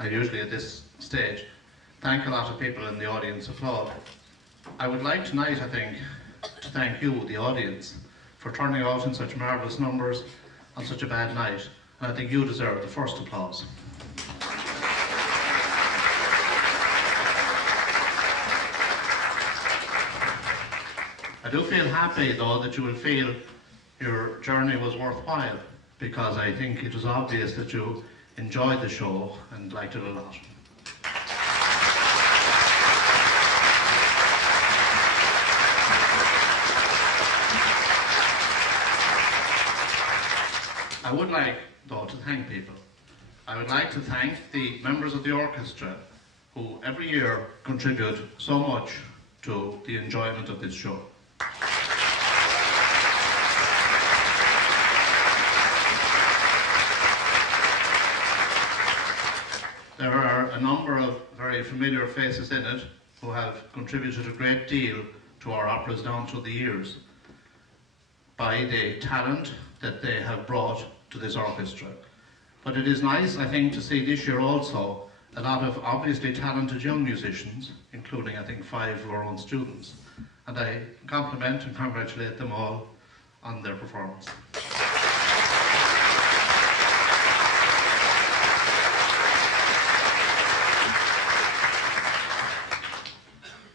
I usually at this stage thank a lot of people in the audience applaud. I would like tonight, I think, to thank you, the audience, for turning out in such marvellous numbers on such a bad night, and I think you deserve the first applause. I do feel happy, though, that you will feel your journey was worthwhile, because I think it was obvious that you enjoyed the show and liked it a lot. I would like, though, to thank people. I would like to thank the members of the orchestra who every year contribute so much to the enjoyment of this show. There are a number of very familiar faces in it who have contributed a great deal to our operas down through the years by the talent that they have brought to this orchestra. But it is nice, I think, to see this year also a lot of obviously talented young musicians, including, I think, 5 of our own students. And I compliment and congratulate them all on their performance.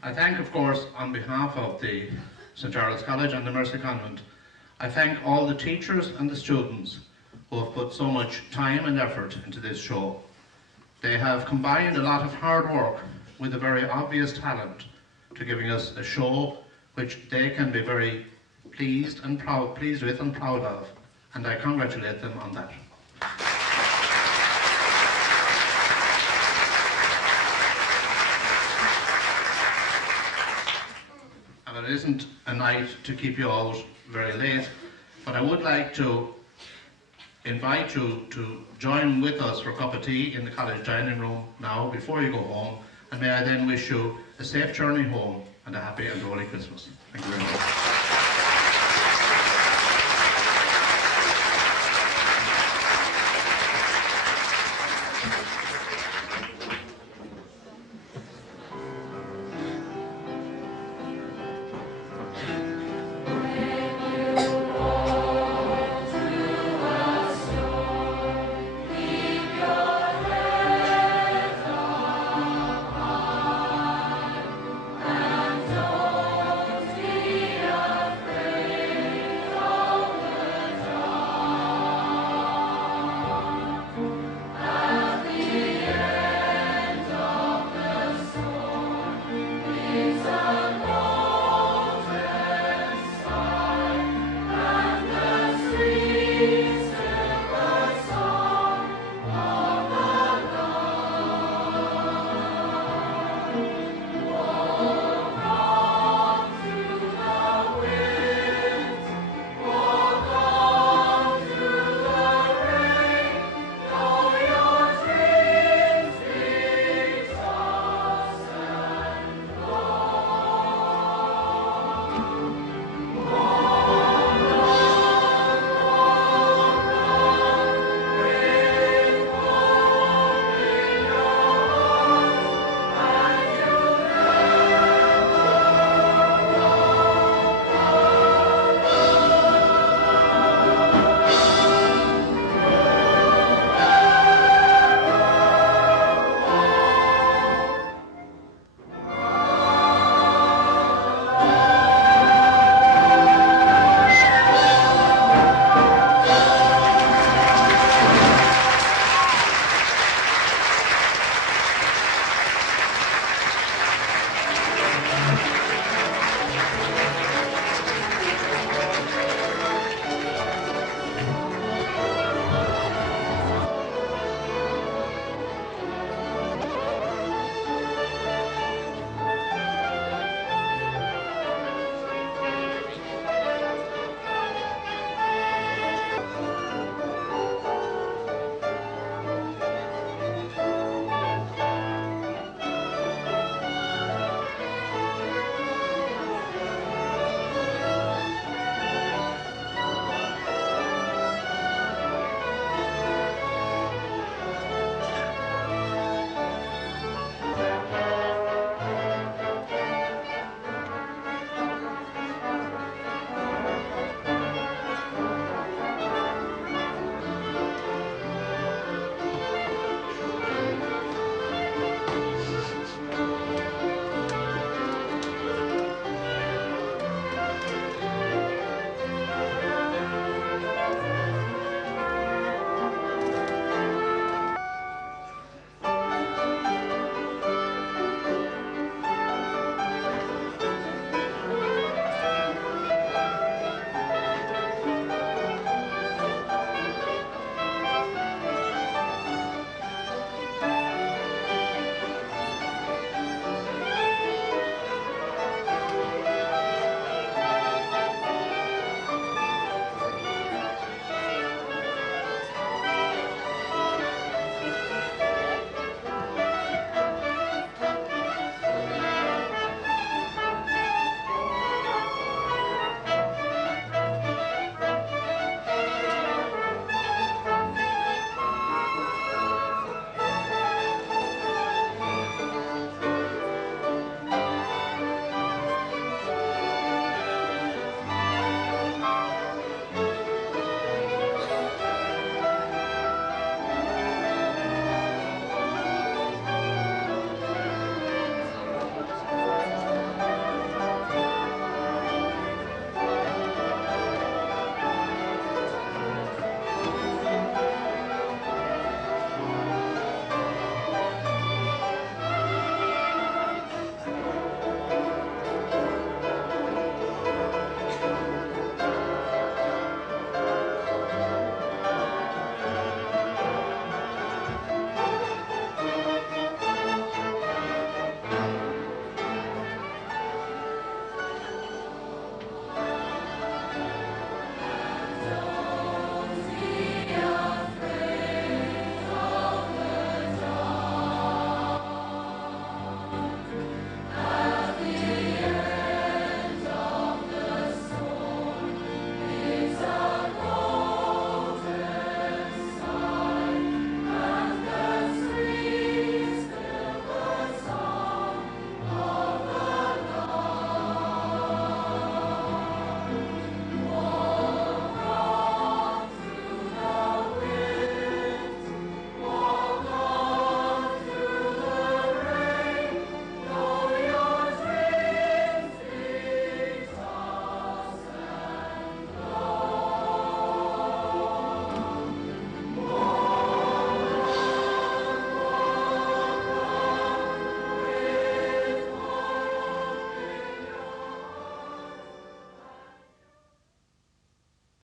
I thank, of course, on behalf of the St. Jarlath's College and the Mercy Convent, I thank all the teachers and the students who have put so much time and effort into this show. They have combined a lot of hard work with a very obvious talent to giving us a show which they can be very pleased with and proud of, and I congratulate them on that. And it isn't a night to keep you out very late, but I would like to invite you to join with us for a cup of tea in the college dining room now before you go home, and may I then wish you a safe journey home and a happy and holy Christmas. Thank you very much.